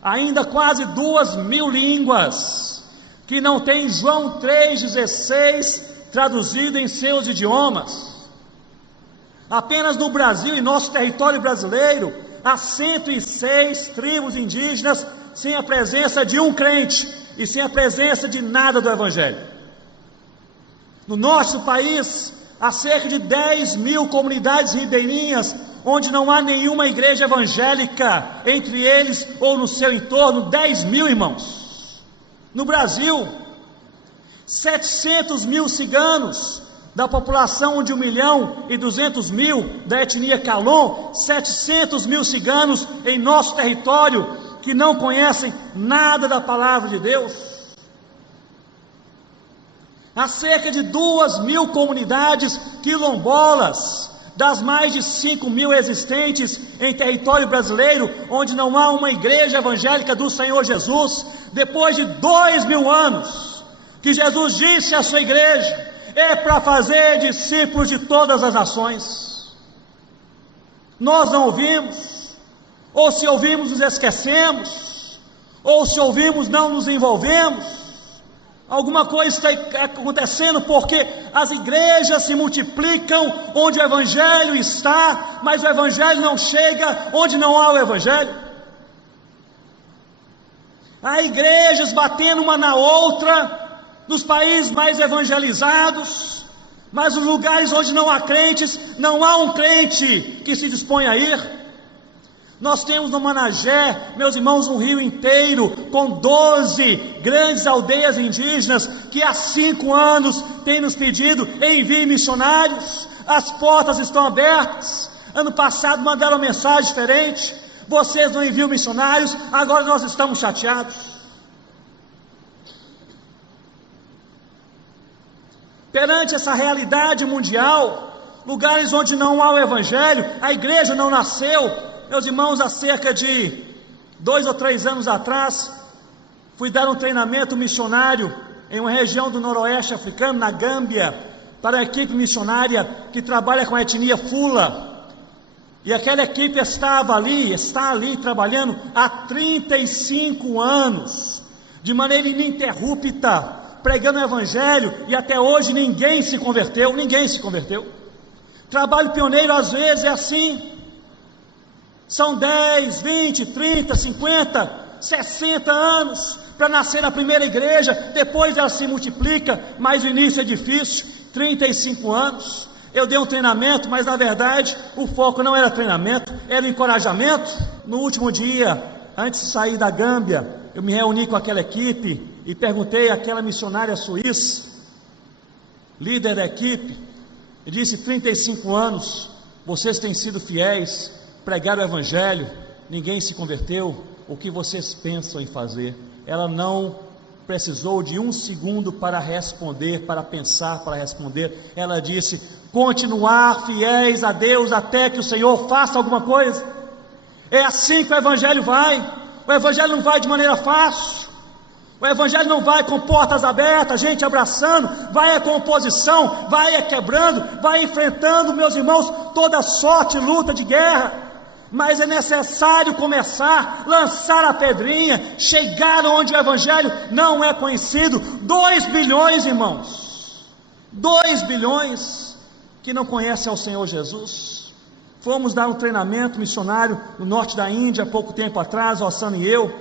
ainda quase 2.000 línguas, que não tem João 3,16 traduzido em seus idiomas. Apenas no Brasil, em nosso território brasileiro, há 106 tribos indígenas sem a presença de um crente e sem a presença de nada do evangelho. No norte do país, há cerca de 10.000 comunidades ribeirinhas onde não há nenhuma igreja evangélica entre eles ou no seu entorno. 10.000, irmãos. No Brasil, 700.000 ciganos Da população de 1.200.000 da etnia Calon, 700 mil ciganos em nosso território que não conhecem nada da palavra de Deus. Há cerca de 2.000 comunidades quilombolas, das mais de 5.000 existentes em território brasileiro, onde não há uma igreja evangélica do Senhor Jesus, depois de 2.000 anos, que Jesus disse à sua igreja: é para fazer discípulos de todas as nações. Nós não ouvimos, ou se ouvimos nos esquecemos, ou se ouvimos não nos envolvemos. Alguma coisa está acontecendo, porque as igrejas se multiplicam onde o evangelho está, mas o evangelho não chega onde não há o evangelho. Há igrejas batendo uma na outra, nos países mais evangelizados, mas nos lugares onde não há crentes, não há um crente que se dispõe a ir. Nós temos no Managé, meus irmãos, um rio inteiro, com 12 grandes aldeias indígenas, que há 5 anos têm nos pedido: envie missionários, as portas estão abertas. Ano passado mandaram uma mensagem diferente: vocês não enviam missionários, agora nós estamos chateados. Perante essa realidade mundial, lugares onde não há o evangelho, a igreja não nasceu. Meus irmãos, há cerca de 2 ou 3 anos atrás, fui dar um treinamento missionário em uma região do noroeste africano, na Gâmbia, para a equipe missionária que trabalha com a etnia Fula. E aquela equipe está ali trabalhando há 35 anos, de maneira ininterrupta, pregando o evangelho, e até hoje ninguém se converteu. Trabalho pioneiro às vezes é assim, são 10, 20, 30, 50, 60 anos para nascer a primeira igreja, depois ela se multiplica, mas o início é difícil. 35 anos, eu dei um treinamento, mas na verdade o foco não era treinamento, era encorajamento. No último dia, antes de sair da Gâmbia, eu me reuni com aquela equipe e perguntei àquela missionária suíça, líder da equipe, e disse: 35 anos, vocês têm sido fiéis, pregaram o evangelho, ninguém se converteu, o que vocês pensam em fazer? Ela não precisou de um segundo para responder, para pensar, para responder. Ela disse: continuar fiéis a Deus até que o Senhor faça alguma coisa. É assim que o evangelho vai. O evangelho não vai de maneira fácil, o evangelho não vai com portas abertas, gente abraçando, vai com oposição, vai quebrando, vai enfrentando, meus irmãos, toda sorte, luta de guerra. Mas é necessário começar, lançar a pedrinha, chegar onde o evangelho não é conhecido. 2 bilhões, irmãos, 2 bilhões que não conhecem ao Senhor Jesus. Fomos dar um treinamento missionário no norte da Índia há pouco tempo atrás, o Hassan e eu,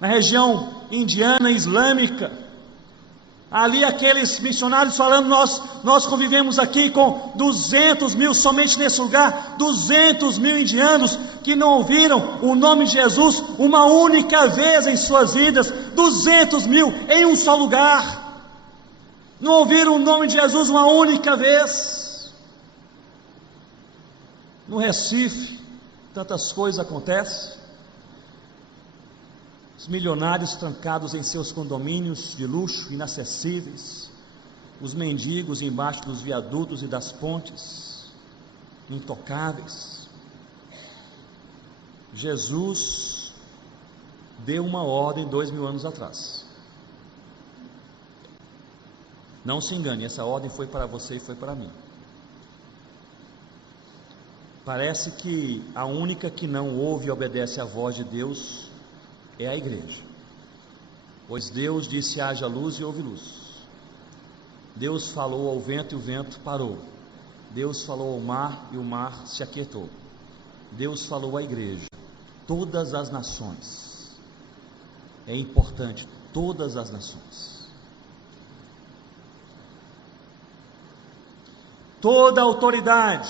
na região indiana islâmica. Ali aqueles missionários falando: nós convivemos aqui com 200 mil, somente nesse lugar, 200 mil indianos que não ouviram o nome de Jesus uma única vez em suas vidas. 200 mil em um só lugar, não ouviram o nome de Jesus uma única vez. No Recife, tantas coisas acontecem. Os milionários trancados em seus condomínios de luxo, inacessíveis. Os mendigos embaixo dos viadutos e das pontes, intocáveis. Jesus deu uma ordem 2000 anos atrás. Não se engane, essa ordem foi para você e foi para mim. Parece que a única que não ouve e obedece à voz de Deus é a igreja. Pois Deus disse: haja luz, e houve luz. Deus falou ao vento e o vento parou. Deus falou ao mar e o mar se aquietou. Deus falou à igreja. Todas as nações. É importante, todas as nações. Toda autoridade,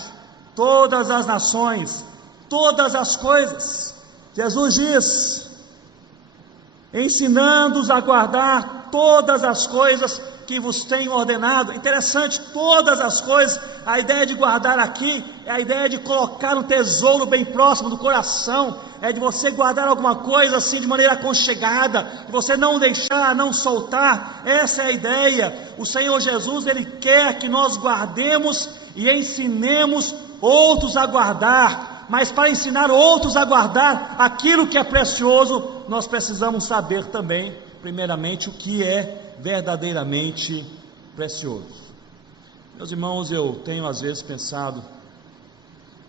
todas as nações, todas as coisas. Jesus diz: ensinando-os a guardar todas as coisas que vos tenho ordenado. Interessante, todas as coisas, a ideia de guardar aqui é a ideia de colocar um tesouro bem próximo do coração, é de você guardar alguma coisa assim de maneira aconchegada, de você não deixar, não soltar. Essa é a ideia. O Senhor Jesus, Ele quer que nós guardemos e ensinemos outros a guardar, mas para ensinar outros a guardar aquilo que é precioso, nós precisamos saber também, primeiramente, o que é verdadeiramente precioso. Meus irmãos, eu tenho às vezes pensado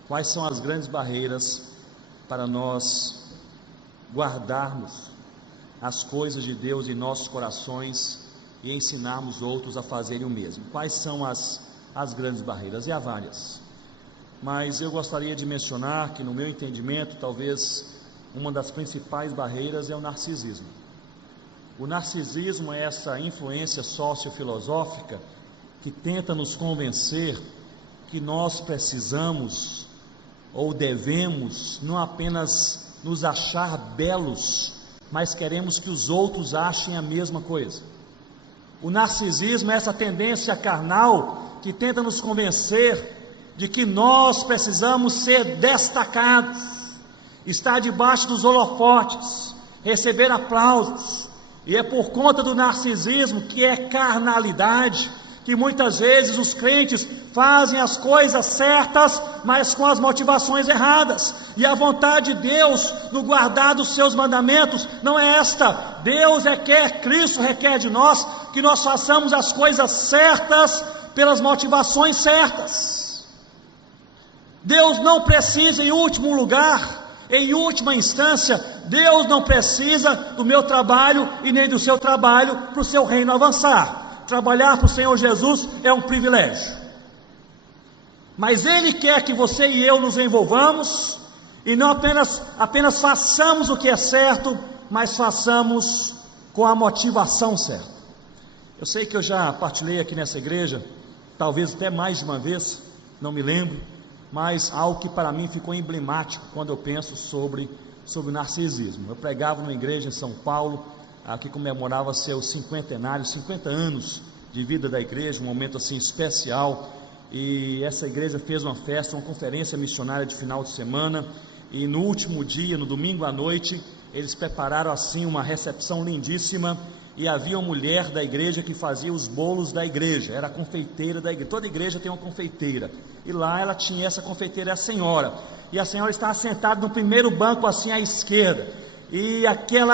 quais são as grandes barreiras para nós guardarmos as coisas de Deus em nossos corações e ensinarmos outros a fazerem o mesmo. Quais são as grandes barreiras? E há várias, mas eu gostaria de mencionar que, no meu entendimento, talvez uma das principais barreiras é o narcisismo. O narcisismo é essa influência sociofilosófica que tenta nos convencer que nós precisamos ou devemos não apenas nos achar belos, mas queremos que os outros achem a mesma coisa. O narcisismo é essa tendência carnal que tenta nos convencer de que nós precisamos ser destacados, estar debaixo dos holofotes, receber aplausos. E é por conta do narcisismo, que é carnalidade, que muitas vezes os crentes fazem as coisas certas, mas com as motivações erradas. E a vontade de Deus no guardar dos seus mandamentos não é esta. Deus requer, Cristo requer de nós, que nós façamos as coisas certas pelas motivações certas. Deus não precisa, em último lugar, em última instância, Deus não precisa do meu trabalho e nem do seu trabalho para o seu reino avançar. Trabalhar para o Senhor Jesus é um privilégio, mas Ele quer que você e eu nos envolvamos, e não apenas façamos o que é certo, mas façamos com a motivação certa. Eu sei que eu já partilhei aqui nessa igreja, talvez até mais de uma vez, não me lembro, mas algo que para mim ficou emblemático quando eu penso sobre o narcisismo. Eu pregava numa igreja em São Paulo, que comemorava seu cinquentenário, 50 anos de vida da igreja, um momento assim especial, e essa igreja fez uma festa, uma conferência missionária de final de semana, e no último dia, no domingo à noite, eles prepararam assim uma recepção lindíssima, e havia uma mulher da igreja que fazia os bolos da igreja, era a confeiteira da igreja. Toda igreja tem uma confeiteira, e lá ela tinha essa confeiteira, a senhora, e a senhora estava sentada no primeiro banco assim à esquerda, e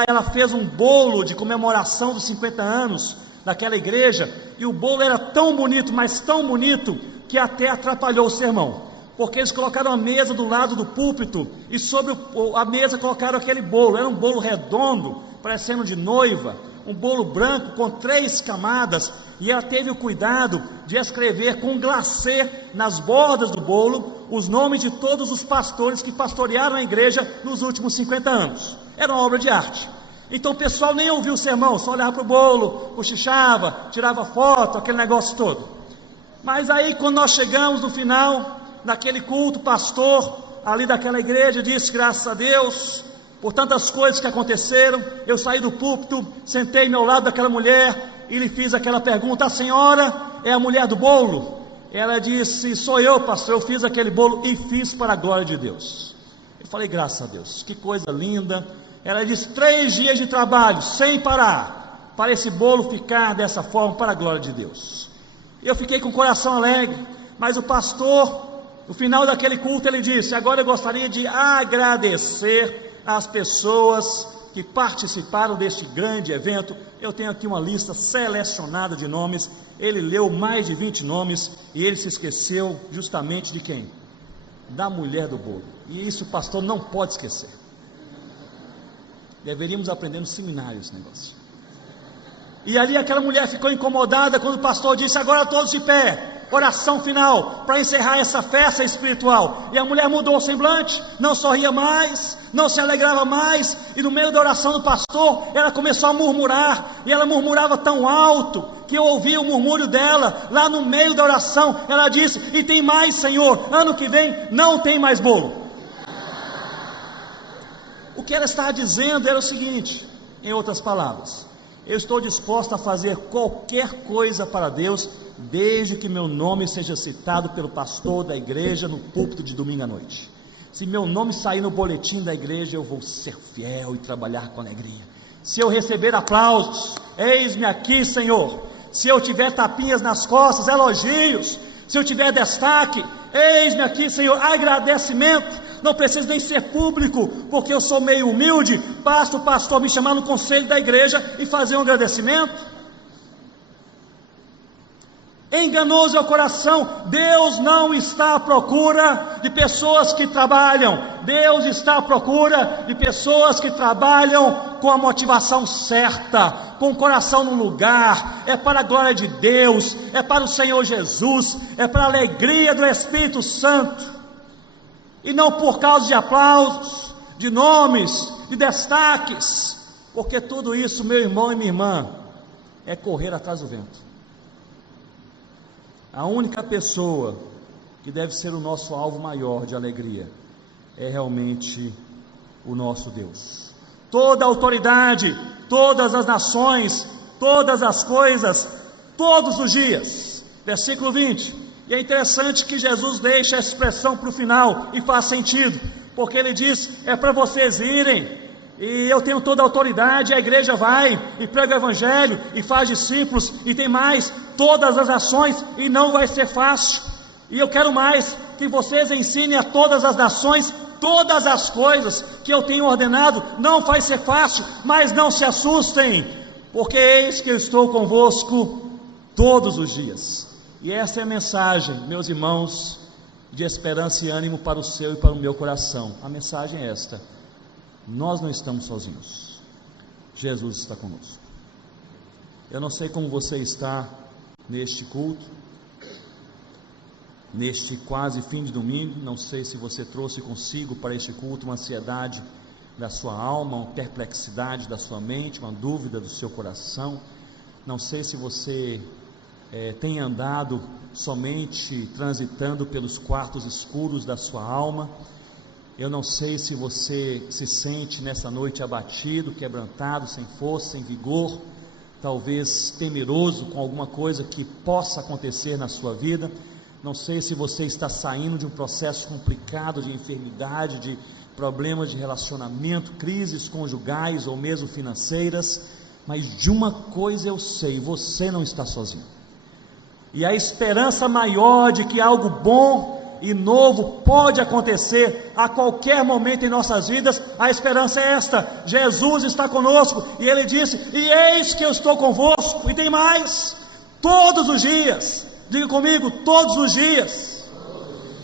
ela fez um bolo de comemoração dos 50 anos daquela igreja, e o bolo era tão bonito, mas tão bonito, que até atrapalhou o sermão, porque eles colocaram a mesa do lado do púlpito, e sobre a mesa colocaram aquele bolo, era um bolo redondo, parecendo de noiva, um bolo branco com 3 camadas, e ela teve o cuidado de escrever com glacê nas bordas do bolo os nomes de todos os pastores que pastorearam a igreja nos últimos 50 anos. Era uma obra de arte. Então o pessoal nem ouvia o sermão, só olhava para o bolo, cochichava, tirava foto, aquele negócio todo. Mas aí, quando nós chegamos no final daquele culto, o pastor ali daquela igreja disse: graças a Deus por tantas coisas que aconteceram. Eu saí do púlpito, sentei ao lado daquela mulher e lhe fiz aquela pergunta: a senhora é a mulher do bolo? Ela disse: sou eu, pastor, eu fiz aquele bolo e fiz para a glória de Deus. Eu falei: graças a Deus, que coisa linda. Ela disse: 3 dias de trabalho sem parar para esse bolo ficar dessa forma para a glória de Deus. Eu fiquei com o coração alegre, mas o pastor, no final daquele culto, ele disse: agora eu gostaria de agradecer as pessoas que participaram deste grande evento. Eu tenho aqui uma lista selecionada de nomes. Ele leu mais de 20 nomes e ele se esqueceu justamente de quem? Da mulher do bolo. E isso o pastor não pode esquecer. Deveríamos aprender no seminário esse negócio. E ali aquela mulher ficou incomodada quando o pastor disse: agora todos de pé, oração final, para encerrar essa festa espiritual. E a mulher mudou o semblante, não sorria mais, não se alegrava mais, e no meio da oração do pastor, ela começou a murmurar, e ela murmurava tão alto, que eu ouvi o murmúrio dela, lá no meio da oração. Ela disse: e tem mais, Senhor, ano que vem não tem mais bolo. O que ela estava dizendo era o seguinte, em outras palavras: Eu estou disposto a fazer qualquer coisa para Deus, desde que meu nome seja citado pelo pastor da igreja no púlpito de domingo à noite. Se meu nome sair no boletim da igreja, eu vou ser fiel e trabalhar com alegria. Se eu receber aplausos, eis-me aqui, Senhor. Se eu tiver tapinhas nas costas, elogios, se eu tiver destaque, eis-me aqui, Senhor, agradecimento. Não precisa nem ser público, porque eu sou meio humilde. Basta o pastor me chamar no conselho da igreja e fazer um agradecimento. Enganoso é o coração. Deus não está à procura de pessoas que trabalham. Deus está à procura de pessoas que trabalham com a motivação certa, com o coração no lugar. É para a glória de Deus, é para o Senhor Jesus, é para a alegria do Espírito Santo, e não por causa de aplausos, de nomes, de destaques, porque tudo isso, meu irmão e minha irmã, é correr atrás do vento. A única pessoa que deve ser o nosso alvo maior de alegria é realmente o nosso Deus. Toda a autoridade, todas as nações, todas as coisas, todos os dias. Versículo 20. E é interessante que Jesus deixa a expressão para o final, e faz sentido, porque ele diz, é para vocês irem, e eu tenho toda a autoridade, a igreja vai, e prega o evangelho, e faz discípulos, e tem mais, todas as ações, e não vai ser fácil, e eu quero mais, que vocês ensinem a todas as nações, todas as coisas que eu tenho ordenado. Não vai ser fácil, mas não se assustem, porque eis que eu estou convosco todos os dias. E essa é a mensagem, meus irmãos, de esperança e ânimo para o seu e para o meu coração. A mensagem é esta: nós não estamos sozinhos, Jesus está conosco. Eu não sei como você está neste culto, neste quase fim de domingo. Não sei se você trouxe consigo para este culto uma ansiedade da sua alma, uma perplexidade da sua mente, uma dúvida do seu coração. Não sei se você tem andado somente transitando pelos quartos escuros da sua alma. Eu não sei se você se sente nessa noite abatido, quebrantado, sem força, sem vigor, talvez temeroso com alguma coisa que possa acontecer na sua vida. Não sei se você está saindo de um processo complicado de enfermidade, de problemas de relacionamento, crises conjugais ou mesmo financeiras, mas de uma coisa eu sei: você não está sozinho. E a esperança maior de que algo bom e novo pode acontecer a qualquer momento em nossas vidas, a esperança é esta: Jesus está conosco, e Ele disse, e eis que eu estou convosco, e tem mais, todos os dias. Diga comigo, todos os dias.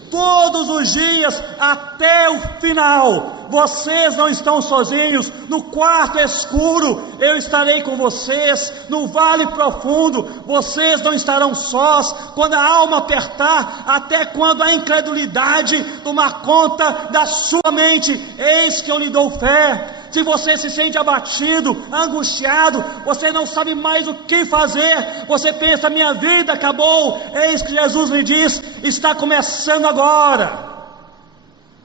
Todos os dias, até o final. Vocês não estão sozinhos. No quarto escuro, eu estarei com vocês. No vale profundo, vocês não estarão sós. Quando a alma apertar, até quando a incredulidade tomar conta da sua mente, eis que eu lhe dou fé. Se você se sente abatido, angustiado, você não sabe mais o que fazer, você pensa, minha vida acabou, eis que Jesus lhe diz, está começando agora,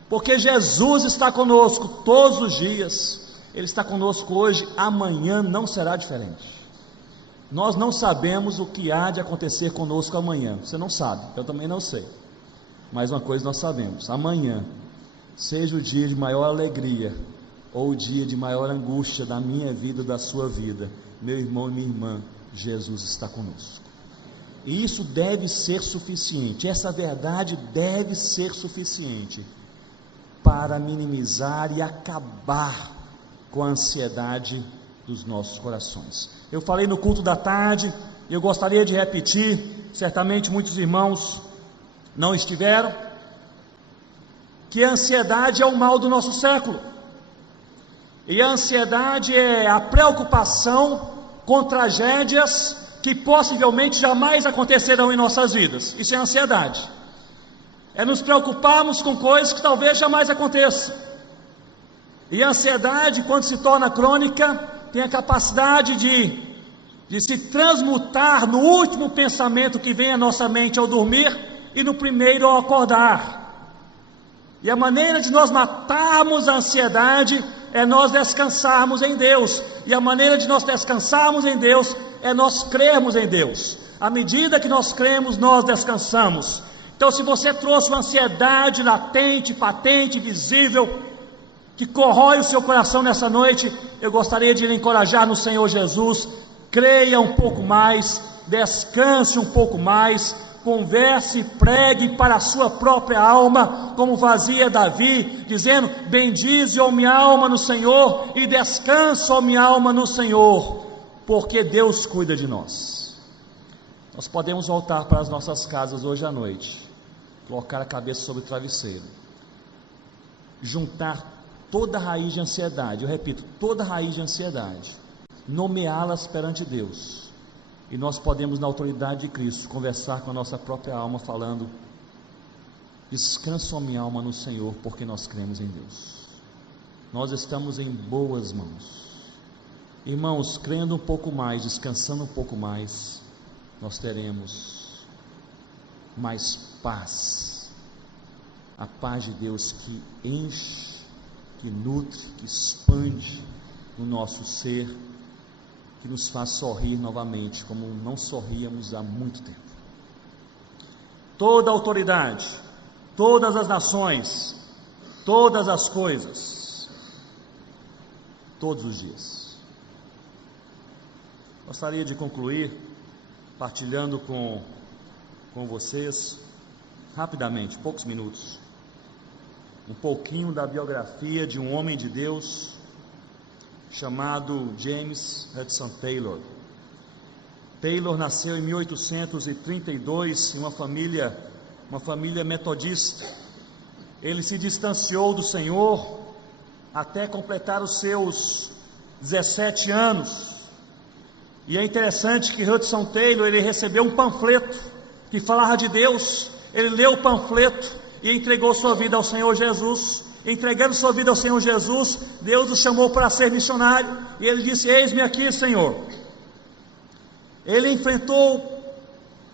porque Jesus está conosco todos os dias. Ele está conosco hoje, amanhã não será diferente. Nós não sabemos o que há de acontecer conosco amanhã. Você não sabe, eu também não sei, mas uma coisa nós sabemos: amanhã, seja o dia de maior alegria ou o dia de maior angústia da minha vida, da sua vida, meu irmão e minha irmã, Jesus está conosco. E isso deve ser suficiente, essa verdade deve ser suficiente para minimizar e acabar com a ansiedade dos nossos corações. Eu falei no culto da tarde, e eu gostaria de repetir, certamente muitos irmãos não estiveram, que a ansiedade é o mal do nosso século. E a ansiedade é a preocupação com tragédias que possivelmente jamais acontecerão em nossas vidas. Isso é ansiedade. É nos preocuparmos com coisas que talvez jamais aconteçam. E a ansiedade, quando se torna crônica, tem a capacidade de se transmutar no último pensamento que vem à nossa mente ao dormir e no primeiro ao acordar. E a maneira de nós matarmos a ansiedade é nós descansarmos em Deus, e a maneira de nós descansarmos em Deus é nós crermos em Deus. À medida que nós cremos, nós descansamos. Então, se você trouxe uma ansiedade latente, patente, visível, que corrói o seu coração nessa noite, eu gostaria de lhe encorajar no Senhor Jesus. Creia um pouco mais, descanse um pouco mais, converse, pregue para a sua própria alma, como fazia Davi, dizendo: bendize, ó minha alma, no Senhor, e descansa, ó minha alma, no Senhor, porque Deus cuida de nós. Nós podemos voltar para as nossas casas hoje à noite, colocar a cabeça sobre o travesseiro, juntar toda raiz de ansiedade, eu repito, toda raiz de ansiedade, nomeá-las perante Deus, e nós podemos, na autoridade de Cristo, conversar com a nossa própria alma, falando: descansa, ó minha alma, no Senhor, porque nós cremos em Deus. Nós estamos em boas mãos. Irmãos, crendo um pouco mais, descansando um pouco mais, nós teremos mais paz, a paz de Deus que enche, que nutre, que expande no nosso ser, que nos faz sorrir novamente, como não sorríamos há muito tempo. Toda autoridade, todas as nações, todas as coisas, todos os dias. Gostaria de concluir partilhando com vocês, rapidamente, poucos minutos, um pouquinho da biografia de um homem de Deus chamado James Hudson Taylor. Taylor nasceu em 1832 em uma família metodista. Ele se distanciou do Senhor até completar os seus 17 anos. E é interessante que Hudson Taylor, ele recebeu um panfleto que falava de Deus. Ele leu o panfleto e entregou sua vida ao Senhor Jesus. Entregando sua vida ao Senhor Jesus, Deus o chamou para ser missionário, e ele disse: eis-me aqui, Senhor. Ele enfrentou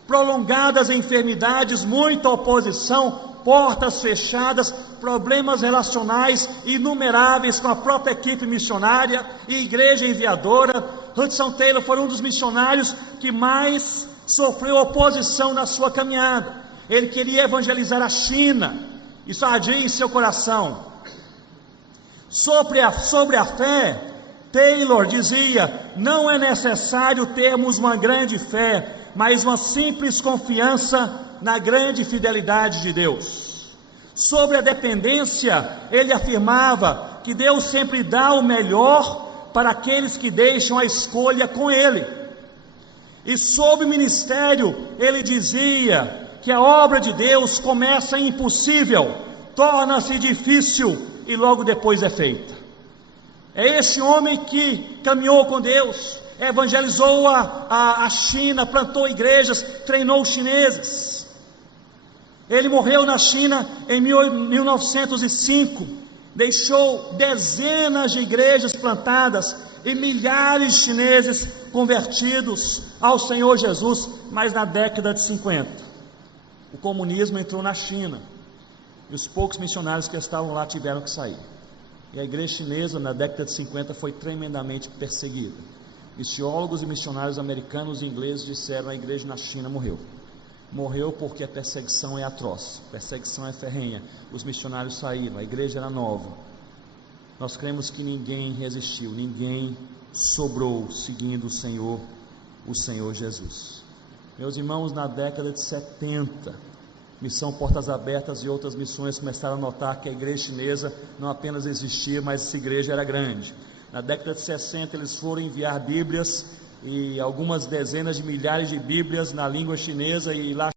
prolongadas enfermidades, muita oposição, portas fechadas, problemas relacionais inumeráveis com a própria equipe missionária e igreja enviadora. Hudson Taylor foi um dos missionários que mais sofreu oposição na sua caminhada. Ele queria evangelizar a China, isso ardia em seu coração. Sobre a fé, Taylor dizia: não é necessário termos uma grande fé, mas uma simples confiança na grande fidelidade de Deus. Sobre a dependência, ele afirmava que Deus sempre dá o melhor para aqueles que deixam a escolha com Ele. E sobre o ministério, ele dizia que a obra de Deus começa impossível, torna-se difícil e logo depois é feita. É esse homem que caminhou com Deus, evangelizou a China, plantou igrejas, treinou os chineses. Ele morreu na China em 1905, deixou dezenas de igrejas plantadas e milhares de chineses convertidos ao Senhor Jesus. Mas na década de 50, o comunismo entrou na China, e os poucos missionários que estavam lá tiveram que sair. E a igreja chinesa, na década de 50, foi tremendamente perseguida. Missiólogos e missionários americanos e ingleses disseram: a igreja na China morreu. Morreu porque a perseguição é atroz, a perseguição é ferrenha. Os missionários saíram, a igreja era nova. Nós cremos que ninguém resistiu, ninguém sobrou seguindo o Senhor Jesus. Meus irmãos, na década de 70, Missão Portas Abertas e outras missões começaram a notar que a igreja chinesa não apenas existia, mas essa igreja era grande. Na década de 60, eles foram enviar Bíblias, e algumas dezenas de milhares de Bíblias na língua chinesa, e lá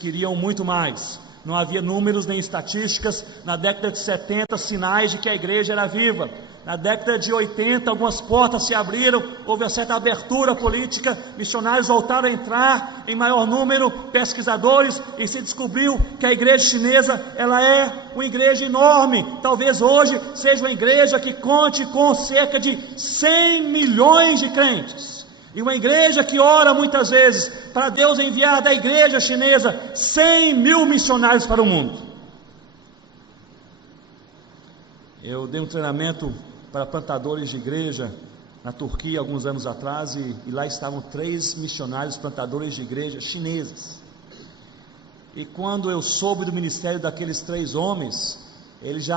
queriam muito mais. Não havia números nem estatísticas. Na década de 70, sinais de que a igreja era viva. Na década de 80, algumas portas se abriram, houve uma certa abertura política, missionários voltaram a entrar em maior número, pesquisadores, e se descobriu que a igreja chinesa, ela é uma igreja enorme. Talvez hoje seja uma igreja que conte com cerca de 100 milhões de crentes. E uma igreja que ora muitas vezes para Deus enviar da igreja chinesa 100 mil missionários para o mundo. Eu dei um treinamento para plantadores de igreja na Turquia alguns anos atrás e lá estavam 3 missionários plantadores de igreja chineses. E quando eu soube do ministério daqueles 3 homens, eles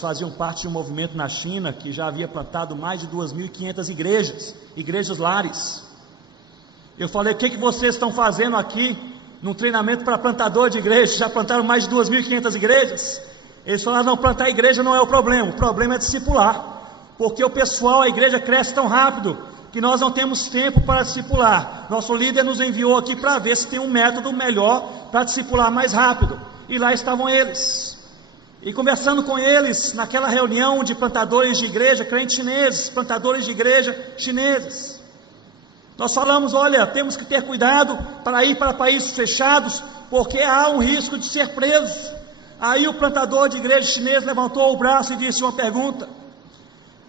faziam parte de um movimento na China que já havia plantado mais de 2.500 igrejas lares. Eu falei: o que vocês estão fazendo aqui num treinamento para plantador de igreja? Já plantaram mais de 2.500 igrejas? Eles falaram: não, plantar igreja não é o problema é discipular, porque o pessoal, a igreja cresce tão rápido que nós não temos tempo para discipular. Nosso líder nos enviou aqui para ver se tem um método melhor para discipular mais rápido, e lá estavam eles, e conversando com eles, naquela reunião de plantadores de igreja, crentes chineses, plantadores de igreja chineses, nós falamos: olha, temos que ter cuidado para ir para países fechados, porque há um risco de ser presos. Aí o plantador de igreja chinês levantou o braço e disse uma pergunta: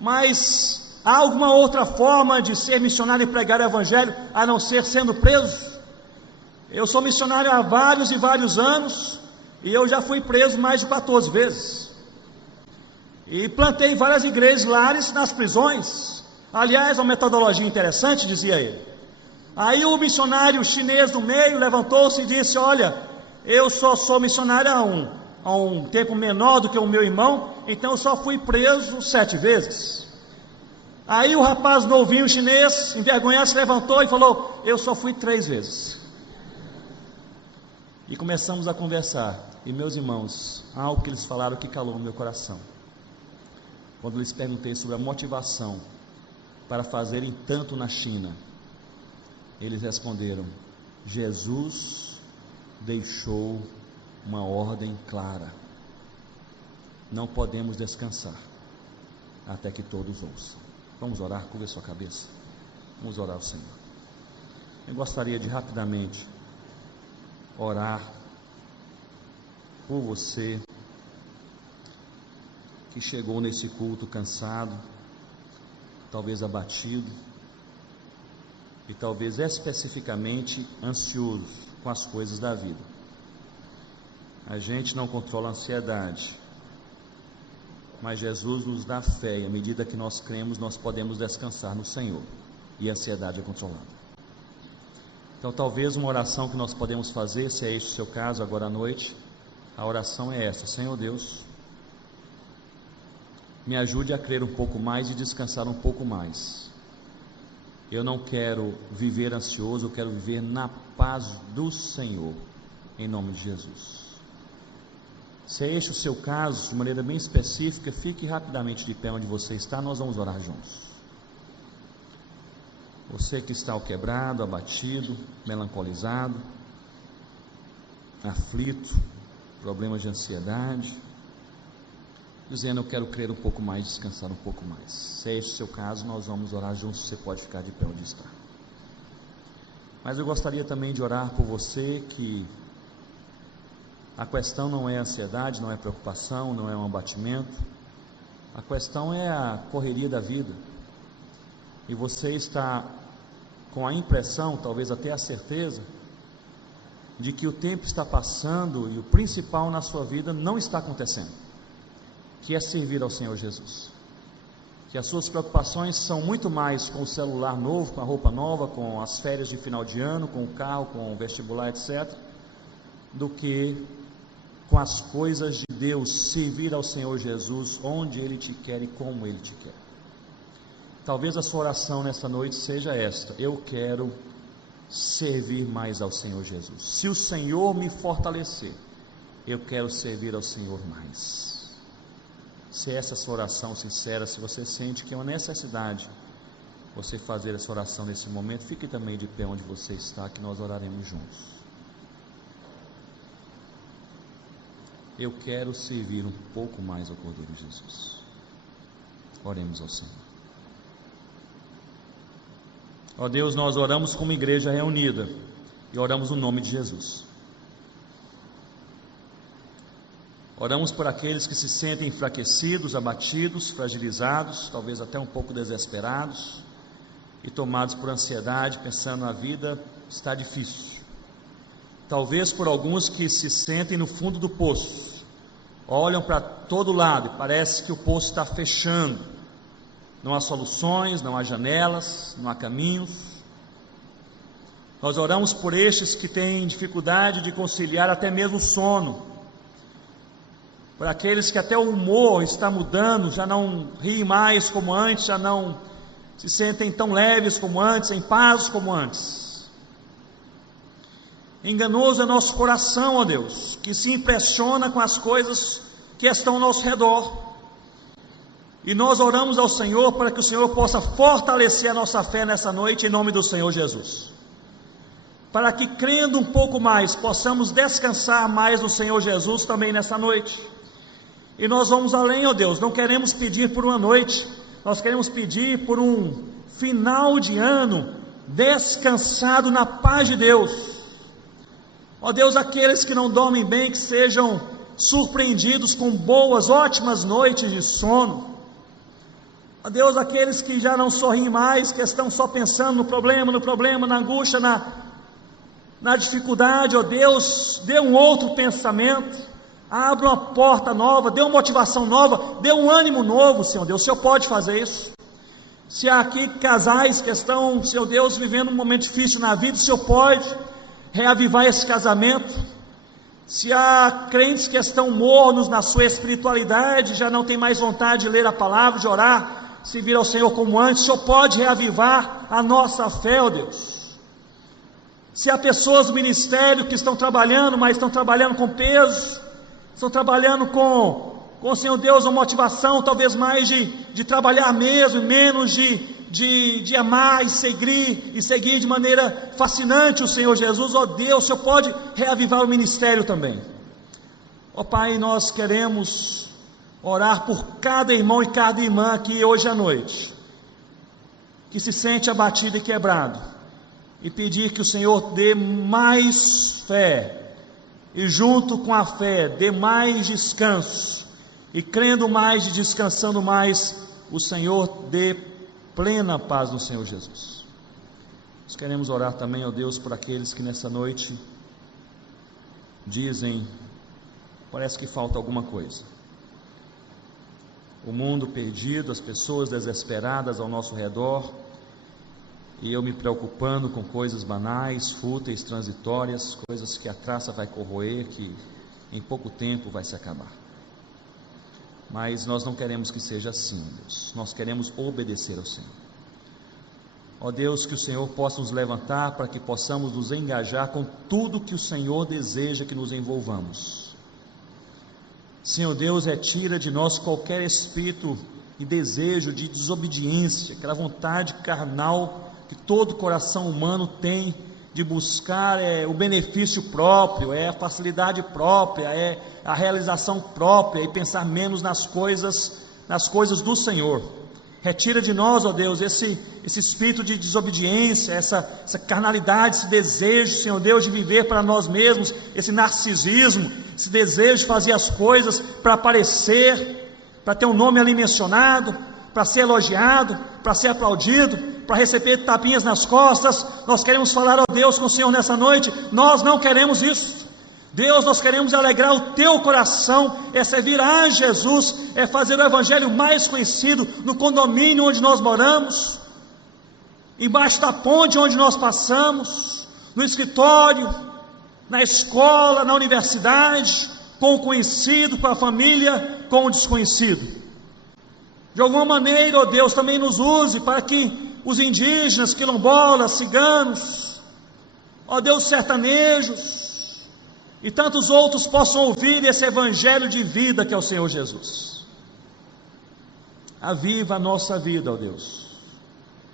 mas há alguma outra forma de ser missionário e pregar o evangelho a não ser sendo preso? Eu sou missionário há vários e vários anos, e eu já fui preso mais de 14 vezes, e plantei várias igrejas lares nas prisões. Aliás, uma metodologia interessante, dizia ele. Aí o missionário chinês do meio levantou-se e disse: olha, eu só sou missionário há um tempo menor do que o meu irmão, então eu só fui preso 7 vezes. Aí o rapaz novinho chinês, envergonhado, se levantou e falou: eu só fui 3 vezes. E começamos a conversar, e meus irmãos, algo que eles falaram que calou no meu coração. Quando lhes perguntei sobre a motivação para fazerem tanto na China, eles responderam: Jesus deixou uma ordem clara, não podemos descansar até que todos ouçam. Vamos orar? Curva a sua cabeça, vamos orar ao Senhor. Eu gostaria de rapidamente orar por você que chegou nesse culto cansado, talvez abatido, e talvez especificamente ansioso com as coisas da vida. A gente não controla a ansiedade, mas Jesus nos dá fé, e à medida que nós cremos, nós podemos descansar no Senhor, e a ansiedade é controlada. Então talvez uma oração que nós podemos fazer, se é este o seu caso agora à noite, a oração é essa: Senhor Deus, me ajude a crer um pouco mais e descansar um pouco mais. Eu não quero viver ansioso, eu quero viver na paz do Senhor, em nome de Jesus. Se é este o seu caso, de maneira bem específica, fique rapidamente de pé onde você está, nós vamos orar juntos. Você que está quebrado, abatido, melancolizado, aflito, problemas de ansiedade, dizendo: eu quero crer um pouco mais, descansar um pouco mais. Se é este o seu caso, nós vamos orar juntos. Você pode ficar de pé onde está. Mas eu gostaria também de orar por você que a questão não é ansiedade, não é preocupação, não é um abatimento. A questão é a correria da vida. E você está com a impressão, talvez até a certeza, de que o tempo está passando e o principal na sua vida não está acontecendo, que é servir ao Senhor Jesus. Que as suas preocupações são muito mais com o celular novo, com a roupa nova, com as férias de final de ano, com o carro, com o vestibular, etc., do que com as coisas de Deus, servir ao Senhor Jesus onde Ele te quer e como Ele te quer. Talvez a sua oração nesta noite seja esta: eu quero servir mais ao Senhor Jesus. Se o Senhor me fortalecer, eu quero servir ao Senhor mais. Se essa é a sua oração sincera, se você sente que é uma necessidade você fazer essa oração nesse momento, fique também de pé onde você está, que nós oraremos juntos. Eu quero servir um pouco mais ao Cordeiro Jesus. Oremos ao Senhor. Ó Deus, nós oramos como igreja reunida e oramos no nome de Jesus. Oramos por aqueles que se sentem enfraquecidos, abatidos, fragilizados, talvez até um pouco desesperados e tomados por ansiedade, pensando: a vida está difícil. Talvez por alguns que se sentem no fundo do poço, olham para todo lado e parece que o poço está fechando. Não há soluções, não há janelas, não há caminhos. Nós oramos por estes que têm dificuldade de conciliar até mesmo o sono, por aqueles que até o humor está mudando, já não riem mais como antes, já não se sentem tão leves como antes, em paz como antes. Enganoso é nosso coração, ó Deus, que se impressiona com as coisas que estão ao nosso redor. E nós oramos ao Senhor para que o Senhor possa fortalecer a nossa fé nessa noite, em nome do Senhor Jesus. Para que, crendo um pouco mais, possamos descansar mais no Senhor Jesus também nessa noite. E nós vamos além, ó Deus, não queremos pedir por uma noite, nós queremos pedir por um final de ano descansado na paz de Deus. Ó Deus, aqueles que não dormem bem, que sejam surpreendidos com boas, ótimas noites de sono. Ó Deus, aqueles que já não sorriem mais, que estão só pensando no problema, na angústia, na dificuldade, ó Deus, dê um outro pensamento, abra uma porta nova, dê uma motivação nova, dê um ânimo novo, Senhor Deus. O Senhor pode fazer isso. Se há aqui casais que estão, Senhor Deus, vivendo um momento difícil na vida, o Senhor pode reavivar esse casamento. Se há crentes que estão mornos na sua espiritualidade, já não tem mais vontade de ler a palavra, de orar, se vir ao Senhor como antes, o Senhor pode reavivar a nossa fé, ó Deus. Se há pessoas do ministério que estão trabalhando, mas estão trabalhando com peso, estão trabalhando com Senhor Deus, uma motivação talvez mais de trabalhar mesmo, menos de amar e seguir de maneira fascinante o Senhor Jesus, ó Deus, o Senhor pode reavivar o ministério também. Ó Pai, nós queremos orar por cada irmão e cada irmã aqui hoje à noite, que se sente abatido e quebrado, e pedir que o Senhor dê mais fé, e junto com a fé, dê mais descanso, e crendo mais e descansando mais, o Senhor dê plena paz no Senhor Jesus. Nós queremos orar também, ó Deus, por aqueles que nessa noite dizem, parece que falta alguma coisa. O mundo perdido, as pessoas desesperadas ao nosso redor, e eu me preocupando com coisas banais, fúteis, transitórias, coisas que a traça vai corroer, que em pouco tempo vai se acabar. Mas nós não queremos que seja assim, Deus. Nós queremos obedecer ao Senhor. Ó Deus, que o Senhor possa nos levantar para que possamos nos engajar com tudo que o Senhor deseja que nos envolvamos. Senhor Deus, retira de nós qualquer espírito e desejo de desobediência, aquela vontade carnal que todo coração humano tem de buscar o benefício próprio, a facilidade própria, a realização própria, e pensar menos nas coisas do Senhor. Retira de nós, ó Deus, esse espírito de desobediência, essa carnalidade, esse desejo, Senhor Deus, de viver para nós mesmos, esse narcisismo, esse desejo de fazer as coisas para aparecer, para ter um nome ali mencionado, para ser elogiado, para ser aplaudido, para receber tapinhas nas costas. Nós queremos falar, ó Deus, com o Senhor nessa noite. Nós não queremos isso. Deus, nós queremos alegrar o teu coração, é servir a Jesus, é fazer o evangelho mais conhecido no condomínio onde nós moramos, embaixo da ponte onde nós passamos, no escritório, na escola, na universidade, com o conhecido, com a família, com o desconhecido. De alguma maneira, ó Deus, também nos use para que os indígenas, quilombolas, ciganos, ó Deus, sertanejos e tantos outros possam ouvir esse evangelho de vida que é o Senhor Jesus. Aviva a nossa vida, ó Deus.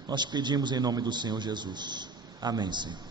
Nós pedimos em nome do Senhor Jesus. Amém, Senhor.